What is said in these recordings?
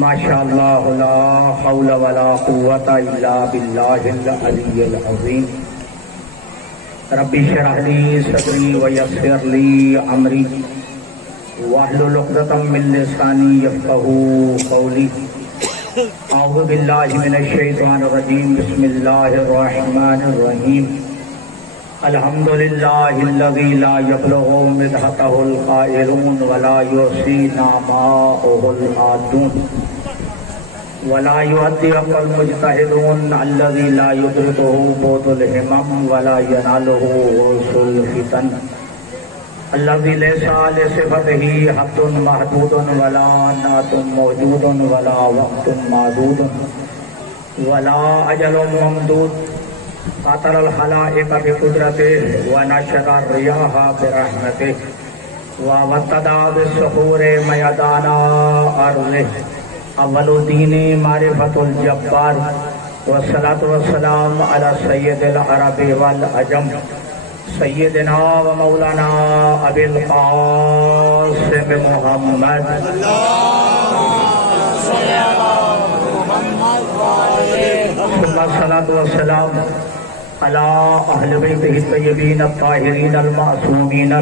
ماشاءاللہ لا حول ولا قوۃ الا باللہ العلی العظیم رب اشرح لی صدری ویسر لی امری واحلل عقدۃ من لسانی یفقهوا قولی اعوذ باللہ من الشیطان الرجیم بسم اللہ الرحمن الرحیم الحمد للہ الذی لا یبلغ مدحتہ القائلون ولا یحصی نعماءہ العادون ولا يؤدي المجتهدون الذي لا يدركه بوت الهمم ولا يناله غوث الفتن الذي ليس لصفته حد محدود ولا نعت موجود ولا وقت معدود ولا أجل ممدود قاتل الخلائق بقدرته ونشر الرياح برحمته ووطد بالصخور ميدان أرضه اول دین معرفت الجبار والصلاة والسلام علی سید العرب والعجم سیدنا و مولانا ابی القاسم محمد ثم الصلاة والسلام علی اہل بیتہ الطیبین الطاہرین المعصومین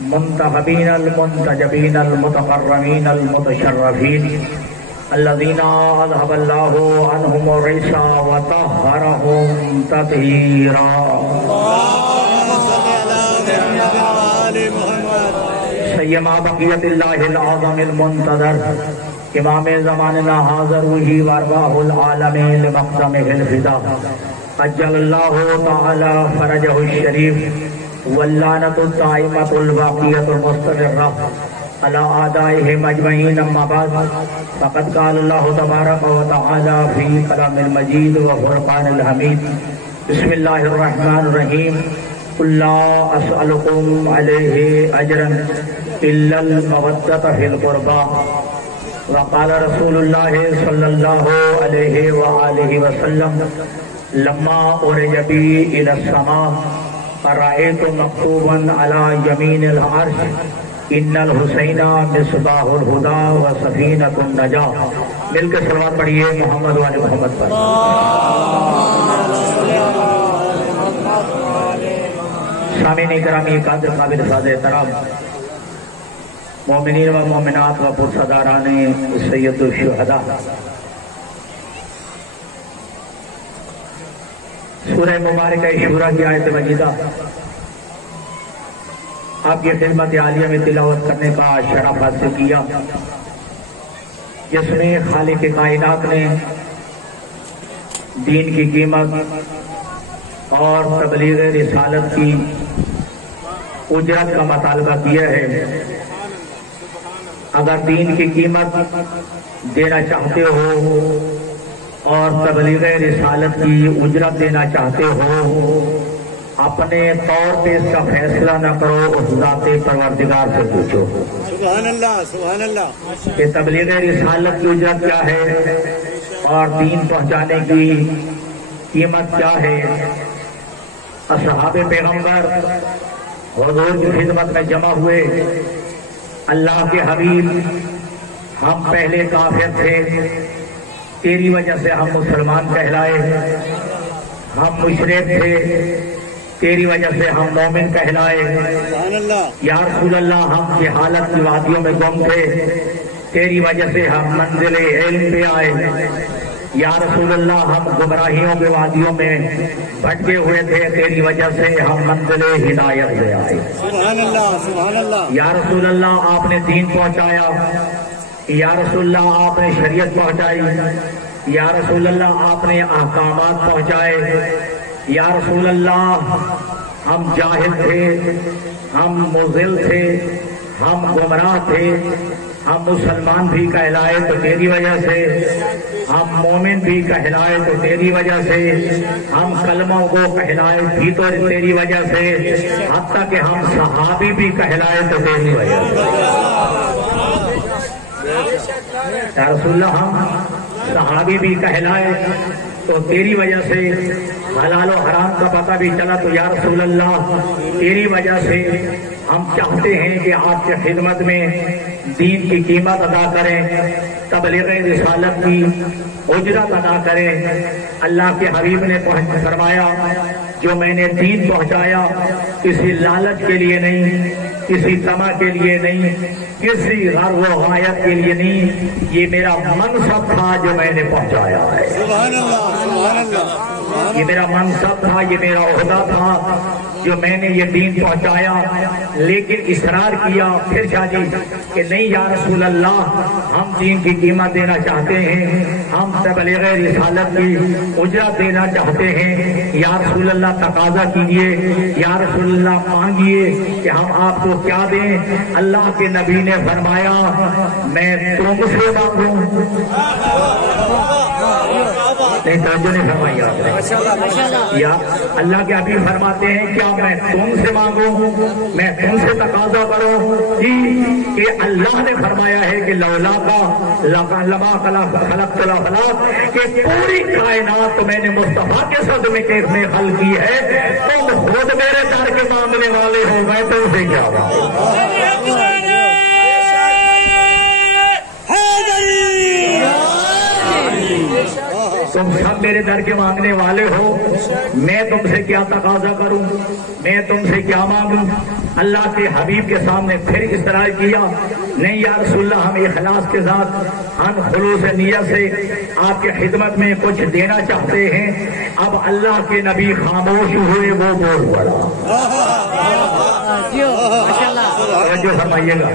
المنتخبین المنتجبین المتقربین المتشرفین الذین اذهب اللہ عنہم الرجس وطہرہم تطہیرا سیما بقیت اللہ العظم المنتظر امام زماننا حاضر وہی وارواح العالمین لمقدمہ الفدا اجل اللہ تعالی فرجہ الشریف واللعنة الدائمة الباقية المستمرة على أعدائهم أجمعين أما بعد فقد قال الله تبارك وتعالى في كلام المجيد وفرقان الحميد بسم الله الرحمن الرحيم قل لا أسألكم عليه أجرا إلا المودة في القربى وقال رسول الله صلى الله عليه وآله وسلم لما أرج بي إلى السماء فرأيت مكتوبا على يمين العرش ان الحسین مصباح الہدی وسفینۃ النجاۃ مل کے صلوات پڑھیے محمد و آل محمد پر سامعین گرامی قادر قابل ساز احترام مومنین و مومنات و پرسداران سید الشہداء سورہ مبارکہ شورا کی آیت مجیدہ آپ کی خدمت عالیہ میں تلاوت کرنے کا شرف حاصل کیا جس میں خالق کائنات نے دین کی قیمت اور تبلیغ رسالت کی اجرت کا مطالبہ کیا ہے اگر دین کی قیمت دینا چاہتے ہو اور تبلیغ رسالت کی اجرت دینا چاہتے ہو اپنے طور پہ اس کا فیصلہ نہ کرو اس ذات پروردگار سے پوچھو سبحان اللہ سبحان اللہ کہ تبلیغ رسالت کی اجرت کیا ہے اور دین پہنچانے کی قیمت کیا ہے اصحاب پیغمبر حضور کی خدمت میں جمع ہوئے اللہ کے حبیب ہم پہلے کافر تھے تیری وجہ سے ہم مسلمان کہلائے ہم مشرک تھے تیری وجہ سے ہم مومن کہلائے یا رسول اللہ ہم کی حالت کی وادیوں میں گم تھے تیری وجہ سے ہم منزل علم پہ آئے یا رسول اللہ ہم گمراہیوں کے وادیوں میں بھٹکے ہوئے تھے تیری وجہ سے ہم منزل ہدایت پہ آئے سبحان اللہ سبحان اللہ یا رسول اللہ آپ نے دین پہنچایا یا رسول اللہ آپ نے شریعت پہنچائی یا رسول اللہ آپ نے احکامات پہنچائے یا رسول اللہ ہم جاہل تھے ہم مضل تھے ہم گمراہ تھے ہم مسلمان بھی کہلائے تو تیری وجہ سے ہم مومن بھی کہلائے تو تیری وجہ سے ہم کلموں کو کہلائے بھی تو تیری وجہ سے حتیٰ کہ ہم صحابی بھی کہلائے تو تیری وجہ سے یا رسول اللہ ہم صحابی بھی کہلائے تو تیری وجہ سے حلال و حرام کا پتہ بھی چلا تو یا رسول اللہ تیری وجہ سے ہم چاہتے ہیں کہ آپ کی خدمت میں دین کی قیمت ادا کریں، تبلیغ رسالت کی اجرت ادا کریں۔ اللہ کے حبیب نے فرمایا جو میں نے دین پہنچایا کسی لالچ کے لیے نہیں، کسی طمع کے لیے نہیں، کسی غرض و غایت کے لیے نہیں، یہ میرا منصب تھا جو میں نے پہنچایا ہے۔ سبحان اللہ، سبحان اللہ، یہ میرا منصب تھا، یہ میرا عہدہ تھا جو میں نے یہ دین پہنچایا۔ لیکن اصرار کیا پھر شاہ جی کہ نہیں یا رسول اللہ ہم دین کی قیمت دینا چاہتے ہیں، ہم تبلیغ رسالت کی اجرت دینا چاہتے ہیں، یا رسول اللہ تقاضا کیجئے، یا رسول اللہ مانگیے کہ ہم آپ کو کیا دیں۔ اللہ کے نبی نے فرمایا میں تم سے مانگوں، نہیں توجہ نہیں فرمائی آپ نے، یا اللہ کے حبیب فرماتے ہیں کیا میں تم سے مانگوں، میں تم سے تقاضا کروں جی کہ اللہ نے فرمایا ہے کہ لولا کا لما خلقت الافلاق کہ پوری کائنات تو میں نے مصطفیٰ کے صدمے کے میں خلق کی ہے، تم خود میرے در کے مانگنے والے ہو، میں تم سے کیا مانگوں۔ تم سب میرے در کے مانگنے والے ہو، میں تم سے کیا تقاضا کروں، میں تم سے کیا مانگوں۔ اللہ کے حبیب کے سامنے پھر اصرار کیا نہیں یا رسول اللہ ہم اخلاص کے ساتھ ہم خلوص نیت سے آپ کی خدمت میں کچھ دینا چاہتے ہیں۔ اب اللہ کے نبی خاموش ہوئے، وہ بول پڑا، توجہ فرمائیے گا،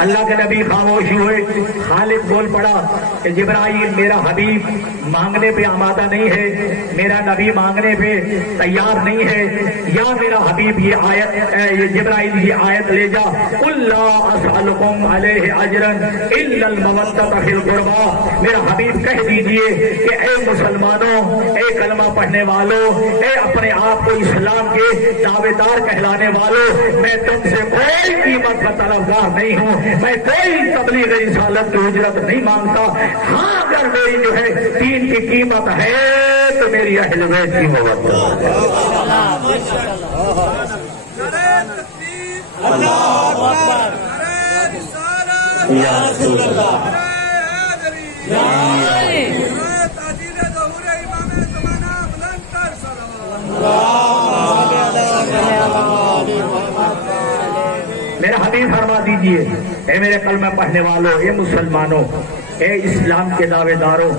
اللہ کے نبی خاموش ہوئے، خالد بول پڑا کہ جبرائیل میرا حبیب مانگنے پہ آمادہ نہیں ہے، میرا نبی مانگنے پہ تیار نہیں ہے، یا میرا حبیب یہ آیت جبرائیل یہ آیت لے جا قل لا اسألکم علیہ اجرا الا المودۃ فی القربى، میرا حبیب کہہ دیجئے کہ اے مسلمانوں، اے کلمہ پڑھنے والوں، اے اپنے آپ کو اسلام کے دعوے دار کہلانے والوں، میں تم سے کوئی قیمت کا طلبگار نہیں ہوں، میں کوئی تبلیغ رسالت کی اجرت نہیں مانگتا، ہاں اگر میری جو ہے دین کی قیمت ہے تو میری اہل بیت کی محبت ہے۔ یا رسول اللہ، میرا حبیب فرما دیجئے اے میرے کلمہ پڑھنے والوں، اے مسلمانوں، اے اسلام کے دعوے داروں،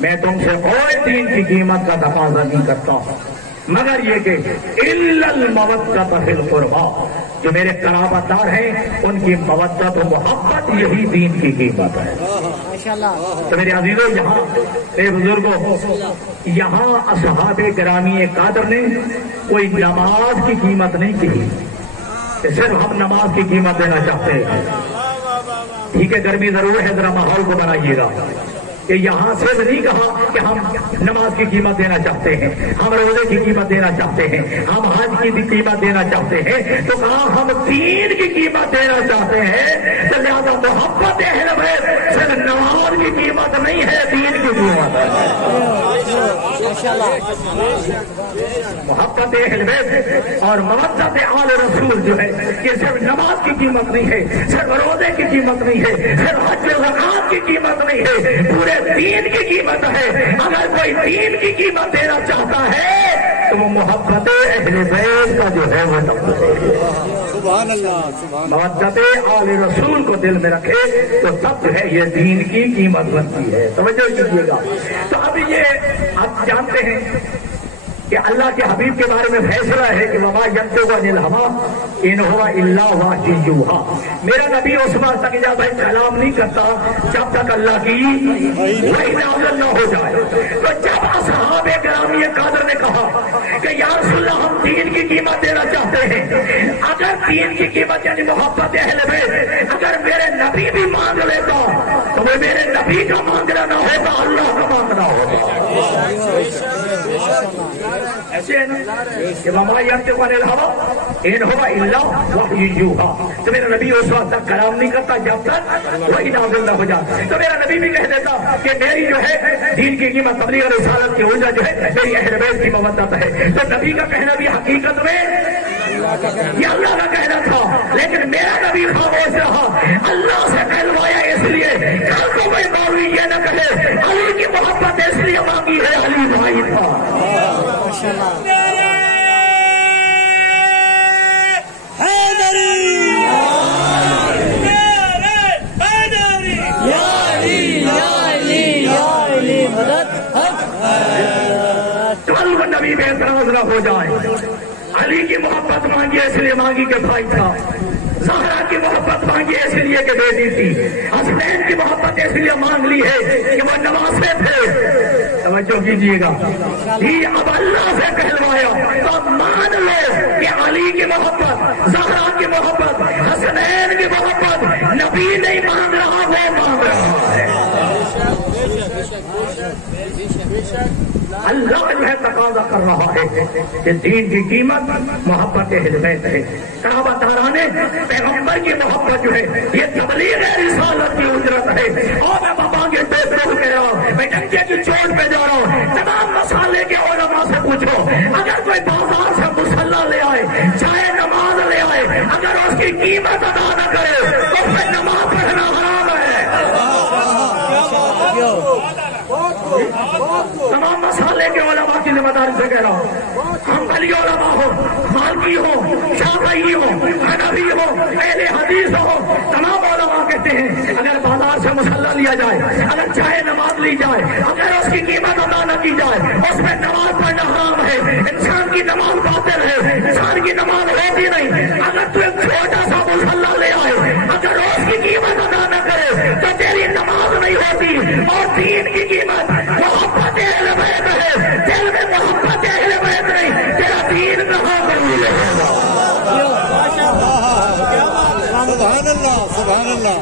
میں تم سے کوئی دین کی قیمت کا تقاضا نہیں کرتا مگر یہ کہ الا المودۃ فی القربى، جو میرے قرابت دار ہیں ان کی مودت و محبت یہی دین کی قیمت ہے۔ تو میرے عزیزوں، یہاں میرے بزرگوں، یہاں اصحاب گرامی قادر نے کوئی نماز کی قیمت نہیں کی کہ صرف ہم نماز کی قیمت دینا چاہتے ہیں۔ ٹھیک ہے گرمی ضرور ہے، ذرا ماحول کو بنائیے گا کہ یہاں صرف نہیں کہا کہ ہم نماز کی قیمت دینا چاہتے ہیں، ہم روزے کی قیمت دینا چاہتے ہیں، ہم حج کی بھی قیمت دینا چاہتے ہیں، تو کہا ہم دین کی قیمت دینا چاہتے ہیں۔ تو لہذا محبت اہل بیت صرف نماز کی قیمت نہیں ہے، دین کی قیمت ہے۔ محبت اہل بیت اور مودت آل رسول جو ہے یہ صرف نماز کی قیمت نہیں ہے، صرف روزے کی قیمت نہیں ہے، صرف حج و زکات کی قیمت نہیں ہے، پورے دین کی قیمت ہے۔ اگر کوئی دین کی قیمت دینا چاہتا ہے تو وہ محبت اہل بیت کا جو ہے وہ سبحان اللہ، سبحان محبت آل رسول کو دل میں رکھے تو تب جو ہے یہ دین کی قیمت بنتی ہے۔ توجہ کیجیے گا۔ تو اب یہ آپ جانتے ہیں کہ اللہ کے حبیب کے بارے میں فیصلہ ہے کہ وما ینطق عن الہوی ان ہوا الا وحی یوحی، میرا نبی اس وقت تک اجازت کلام نہیں کرتا جب تک اللہ کی وحی نازل نہ ہو جائے۔ تو جب اصحاب گرامی قادر نے کہا کہ یا رسول اللہ ہم دین کی قیمت دینا چاہتے ہیں، اگر دین کی قیمت یعنی محبت اہل بیت اگر میرے نبی بھی مانگ لیتا تو وہ میرے نبی کا مانگنا نہ ہوتا، اللہ کا مانگنا ہوتا۔ ایسے ہے نا کہ وما ينطق عن الهوى ان هو الا وحی یوحی. تو میرا نبی اس وقت تک کلام نہیں کرتا جب تک وحی نازل نہ ہو جائے. تو میرا نبی بھی کہہ دیتا کہ میری جو ہے دین کی قیمت تبلیغ اور رسالت کی وجہ جو ہے میری اہل بیت کی مودت ہے. تو نبی کا کہنا بھی حقیقت میں یہ اللہ کا کہنا تھا، لیکن میرا نبی خاموش رہا. اللہ سے کہلوایا اس لیے کل کو کوئی مولوی یہ نہ کہے علی کی محبت اس لیے مانگی ہے علی بھائی تھا. کل وہ نبی میں اعتراض نہ ہو جائے. علی کی محبت مانگی اس لیے مانگی کہ بھائی تھا. زہرا کی محبت مانگی اس لیے کہ بیٹی تھی. حسنین کی محبت اس لیے مانگ لی ہے کہ وہ نواسے تھے. توجہ کیجیے گا، یہ اب اللہ سے کہلوایا تو مان لو کہ علی کی محبت، زہرا کی محبت، حسنین کی محبت نبی نہیں مانگ رہا، وہ مانگ رہا ہے. اللہ جو ہے تقاضا کر رہا ہے کہ دین کی قیمت محبت اہل بیت ہے. صحابہ تارانے پیغمبر کی محبت جو ہے یہ تبلیغ رسالت کی اجرت ہے. اور میں بابا کے دوست کہہ رہا ہوں، میں ڈنڈے کی چوٹ پہ جا رہا ہوں. تمام مسالے کے علماء سے پوچھو، اگر کوئی بازار سے مصلی لے آئے، چاہے نماز لے آئے، اگر اس کی قیمت ادا نہ کرے تو پھر نماز پڑھنا حرام ہے. تمام مسالے کے علماء کی ذمہ داری سے کہہ رہا ہوں، ہم بلی علماء ہو، مالکی ہو، شافعی ہو، حنفی ہو، اہل حدیث ہو، تمام علماء کہتے ہیں اگر بازار سے مصلی لیا جائے، اگر چاہے نماز لی جائے، اگر اس کی قیمت ادا نہ کی جائے اس میں نماز پڑھنا حرام ہے. انسان کی نماز باطل ہے، انسان کی نماز ہوتی نہیں. اگر تو ایک چھوٹا سا مصلی لے آئے، اگر اس کی قیمت ادا نہ کرے تو تیری نماز نہیں ہوتی. اور دین کی قیمت محبت اہل بیت ہے. دل میں محبت اہل بیت نہیں، تیرا دین کہاں قبول ہوگا؟ سبحان اللہ، سبحان اللہ،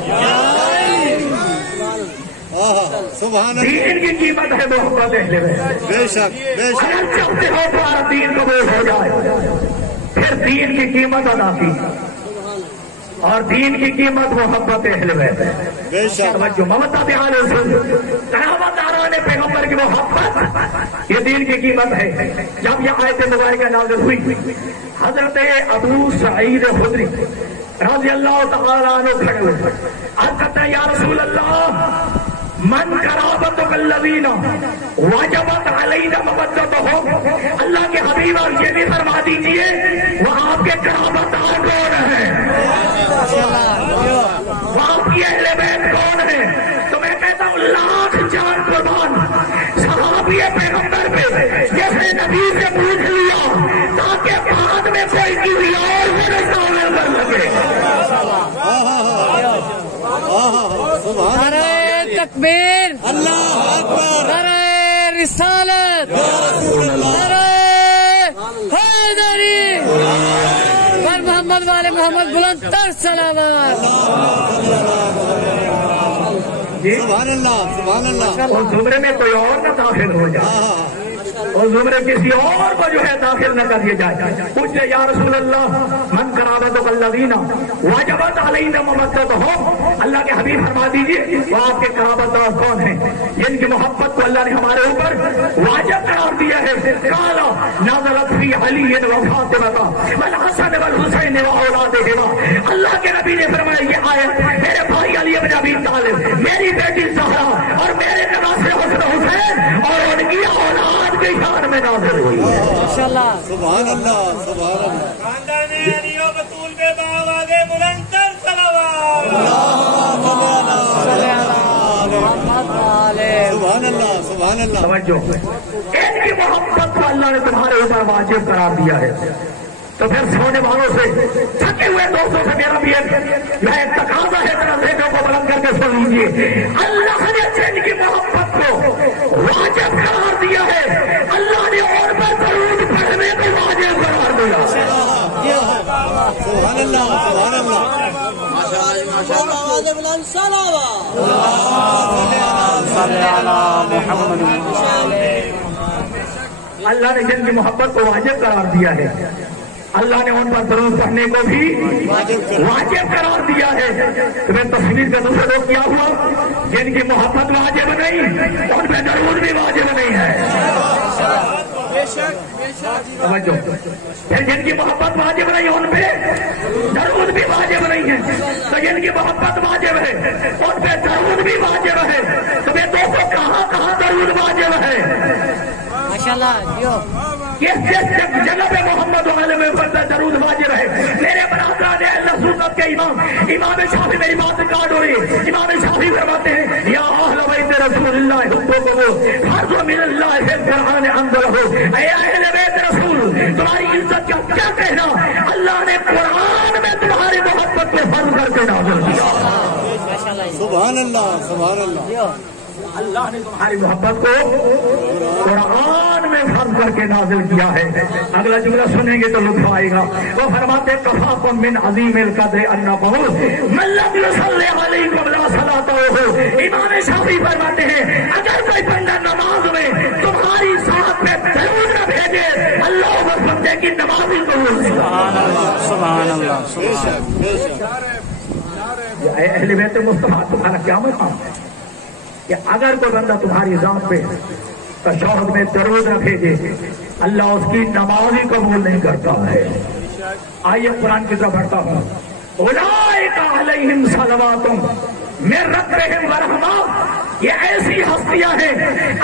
سبحان اللہ. دین کی قیمت ہے محبت اہل بیت. بے شک، بے شک. اگر چاہتے ہو تمہارا دین قبول ہو جائے پھر دین کی قیمت ادا کی، اور دین کی قیمت محبت اہل بیت ہے. بے شک. جو ممتا بیان صحابہ تاران پیغمبر کی محبت یہ دین کی قیمت ہے. جب یہ آیت مبارکہ نازل ہوئی، حضرت ابو سعید خدری رضی اللہ تعالیٰ عنہ کھڑے ہوئے، عرض کرتے ہیں یا رسول اللہ من قرابتک الذین وجبت علینا مودتہم. اللہ کے حبیب آپ یہ بھی فرما دیجئے وہ آپ کے قرابت دار کون ہیں، وہ آپ کی اہل بیت کون ہیں. تو میں کہتا ہوں لاکھ جان قربان صحابی پیغمبر پہ جیسے نبی سے پوچھ لیا تاکہ بعد میں کوئی کسی اور کو نہ کر سکے. سبحان تکبیر، اللہ اکبر، نعرہ رسالت، نعرہ حیدری، پر محمد والے محمد بلند تر صلوات. سبحان اللہ، سبحان اللہ. اور زمرے میں کوئی اور نہ داخل ہو جائے، اور زمرے کسی اور کو جو ہے داخل نہ کر دیا جائے. پوچھے یا رسول اللہ من قرابتک الذین وجبت علینا مودتہم. اللہ کے حبیب فرما دیجیے وہ آپ کے قرابت دار کون ہیں جن کی محبت کو اللہ نے ہمارے اوپر واجب قرار دیا ہے. قال نزلت فی علی و فاطمہ والحسن والحسین واولادہما. اللہ کے نبی نے فرمایا یہ آیت میرے بھائی علی بن ابی طالب، میری بیٹی زہرا اور میرے نواسے حسن حسین اور ان کی اولاد کے شان میں نازل ہوئی. ماشاءاللہ. سبحان اللہ، سبحان اللہ. خاندان علی و بطول بے باغ بلندتر صلوات. سبحان اللہ، سبحان اللہ. توجہ، ان کی محبت کو اللہ نے تمہارے اوپر واجب قرار دیا ہے. تو پھر سونے والوں سے تھکے ہوئے دوستوں سے میرا بھی ایک تقاضا ہے، ذرا ذہنوں کو بلند کر کے سن لیجیے. اللہ نے جن کی محبت کو واجب قرار دیا ہے اللہ نے اور پر درود پڑھنے کو واجب قرار دیا. سبحان اللہ، سبحان اللہ. اللہ نے جن کی محبت کو واجب قرار دیا ہے، اللہ نے ان پر درود پڑھنے کو بھی واجب قرار دیا ہے۔ تمہیں تصویر کا دوسرا روز کیا ہوا؟ جن کی محبت واجب نہیں ان پہ درود بھی واجب نہیں ہے۔ پھر جن کی محبت واجب نہیں ان پہ درود بھی واجب نہیں ہے، تو جن کی محبت واجب ہے ان پہ درود بھی واجب ہے۔ تمہیں دوستوں کہاں کہاں درود واجب ہے؟ کس جگہ پہ محمد والے میں درود واجب ہے؟ میرے برادران اہل سنت کے امام شافعی، میری بات ریکارڈ ہو رہی ہے، امام شافعی فرماتے ہیں یا اہل بیت رسول اللہ حبکم فرض من اللہ فی القرآن انزلہ، اے اہل بیت رسول تمہاری عزت کا کیا کہنا، اللہ نے قرآن میں تمہاری محبت کو فرض کر کے نازل کیا۔ سبحان اللہ، سبحان اللہ۔ اللہ نے تمہاری محبت کو قرآن میں فرض کر کے نازل کیا ہے۔ اگلا جملہ سنیں گے تو لطف آئے گا۔ وہ فرماتے کفاکم من عظیم القدر ان نقول من لم یصلی علیکم لا صلاۃ لہ۔ امام شافعی فرماتے ہیں اگر کوئی بندہ نماز میں تمہاری ذات پہ درود نہ بھیجے اللہ وہ بندے کی نماز ہی قبول نہیں۔ سبحان اللہ، سبحان اللہ۔ اہل بیت مصطفیٰ تمہارا کیا مقام ہے کہ اگر کوئی بندہ تمہاری ذات پہ تشہد میں درود نہ بھیجے اللہ اس کی نماز ہی قبول نہیں کرتا ہے۔ آئیے قرآن کی طرف پڑھتا ہوں، اولئک علیہم صلوات من ربہم ورحمہ، یہ ایسی ہستیاں ہیں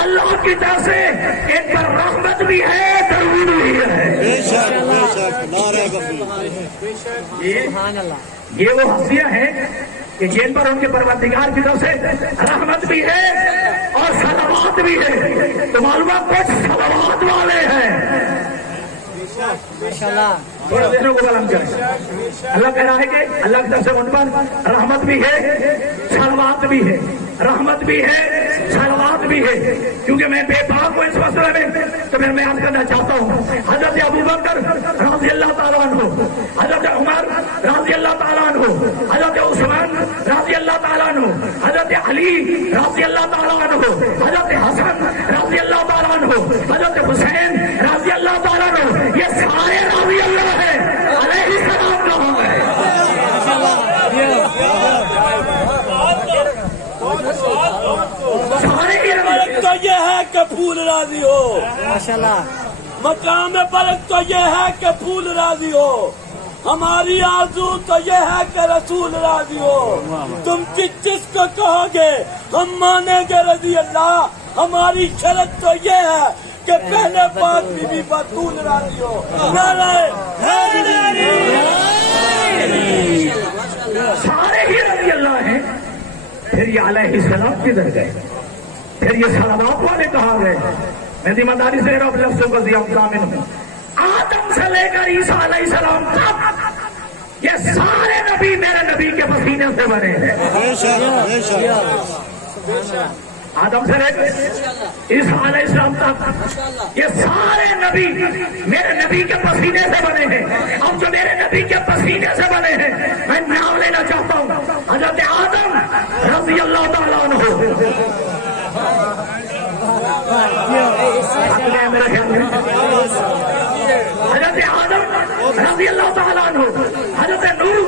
اللہ کی طرف سے ان پر رحمت بھی ہے درود بھی ہے۔ بے شک، بے شک، نعرہ تکبیر۔ سبحان اللہ۔ یہ وہ ہستیاں ہیں کہ جن پر ان کے پروردگار کی طرف سے رحمت بھی ہے اور صلوات بھی ہے۔ تو معلومات کچھ صلوات والے ہیں۔ تھوڑا دنوں کو بلند کریں۔ اللہ کہہ رہا ہے کہ اللہ کی طرف سے ان پر رحمت بھی ہے، صلوات بھی ہے، رحمت بھی ہے، صلوات بھی ہے۔ کیونکہ میں بے باک ہوں اس مسئلے میں تو میں عرض کرنا چاہتا ہوں، حضرت ابوبکر رضی اللہ تعالیٰ عنہ، حضرت عمر رضی اللہ تعالیٰ عنہ، حضرت عثمان رضی اللہ تعالیٰ عنہ، حضرت علی رضی اللہ تعالیٰ عنہ، حضرت حسن رضی اللہ تعالیٰ عنہ، حضرت حسین رضی اللہ تعالیٰ عنہ، یہ سارے رضی اللہ ہے۔ علیہ السلام کہاں ہے؟ تو یہ ہے کہ پھول راضی ہو، ماشاءاللہ۔ مقام برکت تو یہ ہے کہ پھول راضی ہو، ہماری آرزو تو یہ ہے کہ رسول راضی ہو۔ تم کس کو کہو گے ہم مانیں گے رضی اللہ، ہماری شرط تو یہ ہے کہ پہلے بات بی بی بطول راضی ہو۔ سارے ہی رضی اللہ ہیں۔ پھر یہ علیہ السلام کدھر گئے؟ پھر یہ صلوات والے کہاں گئے؟ میں ذمہ داری سے رب لفظوں کا ضیاء ضامن ہوں۔ آدم سے لے کر عیسیٰ علیہ السلام تک یہ سارے نبی میرے نبی کے پسینے سے بنے ہیں۔ بے شک، بے شک۔ آدم سے لے کر عیسیٰ علیہ السلام تک یہ سارے نبی میرے نبی کے پسینے سے بنے ہیں۔ اب جو میرے نبی کے پسینے سے بنے ہیں میں نام لینا چاہتا ہوں، حضرت آدم رضی اللہ تعالیٰ عنہ، حضرت آدم رضی اللہ تعالیٰ عنہ، حضرت نوح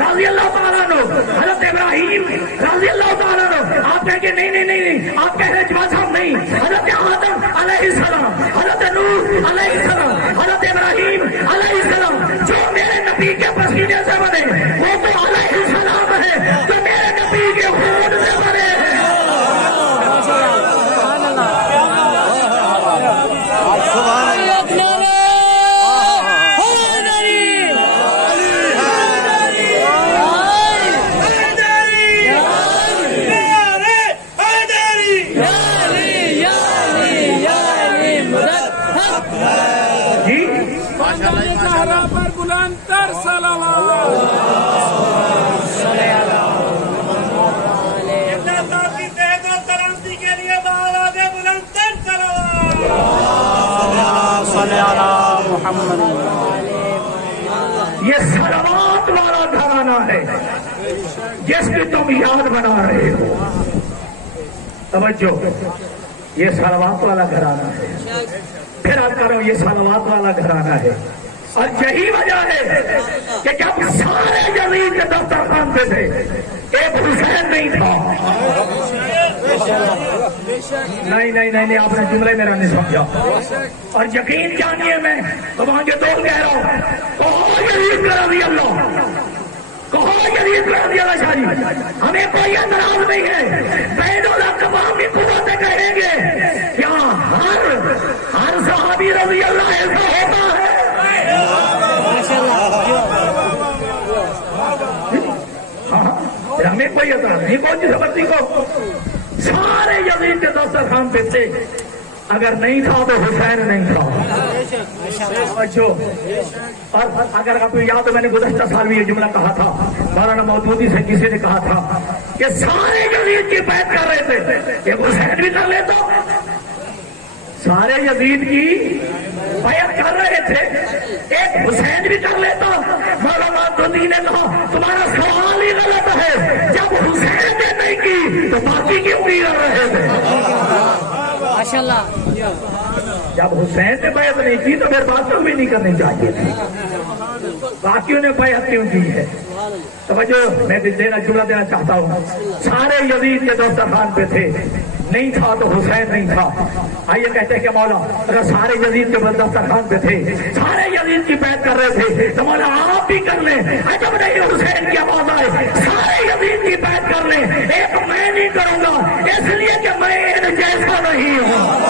رضی اللہ تعالیٰ عنہ، حضرت ابراہیم رضی اللہ تعالیٰ عنہ۔ آپ کہیں گے نہیں نہیں نہیں، آپ کہہ رہے جوان صاحب نہیں، حضرت آدم علیہ السلام، حضرت نوح علیہ السلام، حضرت ابراہیم علیہ السلام جو میرے نبی کے پسینے سے بنے وہ تو علیہ السلام ہے جو میرے نبی کے خون سے بنے ہیں۔ پر بلند تر کی تحت و سلامتی کے لیے باواد بلند تر یہ صلوات والا گھرانہ ہے جس کی تم یاد بنا رہے ہو۔ توجہ، یہ صلوات والا گھرانہ ہے پھر آپ کر رہا ہوں یہ سلوات والا گھرانہ ہے، اور یہی وجہ ہے کہ جب سارے یزید کے دسترخوان پہ تھے ایک حسین نہیں تھا۔ نہیں آپ نے جملے میرا نہیں سمجھا، اور یقین جانیے میں تمہاں کے دور کہہ رہا ہوں، کہو یزید رضی اللہ، کہو یزید رضی اللہ شاہ جی، ہمیں کوئی اعتراض نہیں ہے، بین الاقوامی قوتیں کہیں گے کیا ہر صحابی رضی اللہ ایسا ہوتا ہے؟ ہمیں کوئی اعتراض نہیں، کون سی سمجھتی کو سارے یزید کے دسترخوان پہ تھے، اگر نہیں تھا تو حسین نہیں تھا۔ اور اگر آپ کو یاد ہو میں نے گزشتہ سال بھی یہ جملہ کہا تھا، مولانا مودودی سے کسی نے کہا تھا کہ سارے یزید کی بیعت کر رہے تھے، یہ حسین بھی کر لیتا، سارے یزید کی بیعت کر رہے تھے ایک حسین بھی کر لیتا۔ مولانا مودودی نے کہا تمہارا سوال ہی غلط ہے، جب حسین نے نہیں کی تو باقی کیوں نہیں کر رہے تھے؟ ماشاءاللہ، جب حسین نے بیعت نہیں کی تو پھر باقیوں بھی نہیں کرنی چاہیے تھی، باقیوں نے بیعت کیوں کی ہے؟ توجہ میں بھی جملہ دینا چاہتا ہوں، سارے یزید کے دسترخوان پہ تھے، نہیں تھا تو حسین نہیں تھا۔ آئیے کہتے ہیں کہ مولا اگر سارے یزید کے دسترخوان پہ تھے، سارے یزید کی بیعت کر رہے تھے تو مولا آپ بھی کر لیں، جب نہیں حسین کی آواز آئے سارے یزید کی بیعت کر لیں، ایک میں نہیں کروں گا اس لیے کہ میں ان جیسا نہیں ہوں۔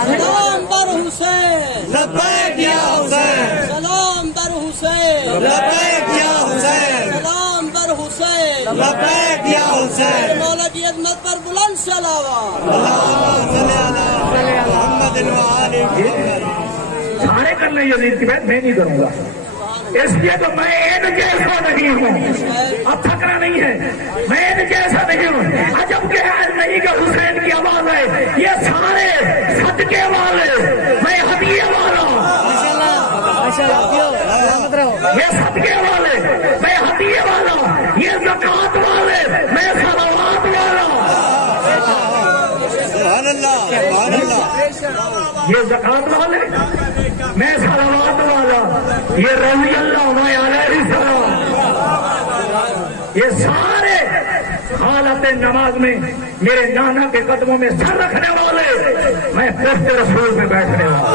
سلام بر حسین، لبیک یا حسین، سلام بر حسین، لبیک یا حسین، سلام بر حسین، لبیک یا حسین، مولا کی عظمت پر بلند صلوات۔ اللہم صلی علی محمد و آل محمد۔ سارے کر لیں یزید کی بیعت، میں نہیں کروں گا اس لیے تو میں ان جیسا نہیں ہوں۔ اب تھکنا نہیں ہے، میں ان جیسا نہیں ہوں۔ عجب کہ نہیں کہ حسین کی آواز ہے، یہ سارے صدقے والے، میں ہدیے والا، یہ صدقے والے میں ہدیے والا، یہ زکات والے میں صلوات والا، سبحان اللہ، سبحان اللہ، یہ زکات والے میں صلوات والا، یہ رضی اللہ علیہ السلام، یہ سارے حالت نماز میں میرے نانا کے قدموں میں سر رکھنے والے، میں پشت رسول میں بیٹھنے والا،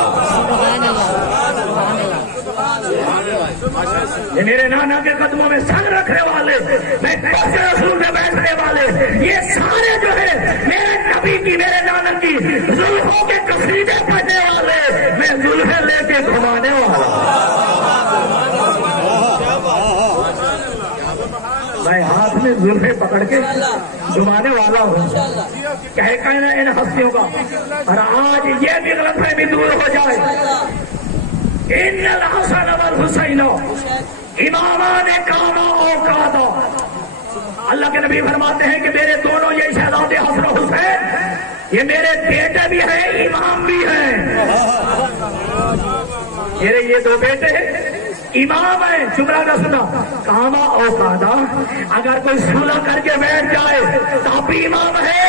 یہ میرے نانا کے قدموں میں سر رکھنے والے، میں پشت رسول میں بیٹھنے والے، یہ سارے جو ہے میرے نبی کی، میرے نانا کی زلفوں کے قصیدے پڑھنے والے، میں زلفیں لے کے گھمانے والا، میں ہاتھ میں زلفیں پکڑ کے گھمانے والا ہوں۔ کہے کہنا ان ہستیوں کا، اور آج یہ بھی غلط فہمی دور ہو جائے، ان الحسن والحسین امامان کاما اوقاتا، اللہ کے نبی فرماتے ہیں کہ میرے دونوں یہ شہزادے حسن و حسین یہ میرے بیٹے بھی ہیں، امام بھی ہیں، میرے یہ دو بیٹے امام ہیں۔ جملہ نہ سنا، کاما اوقاتا، اگر کوئی صلح کر کے بیٹھ جائے تو بھی امام ہے،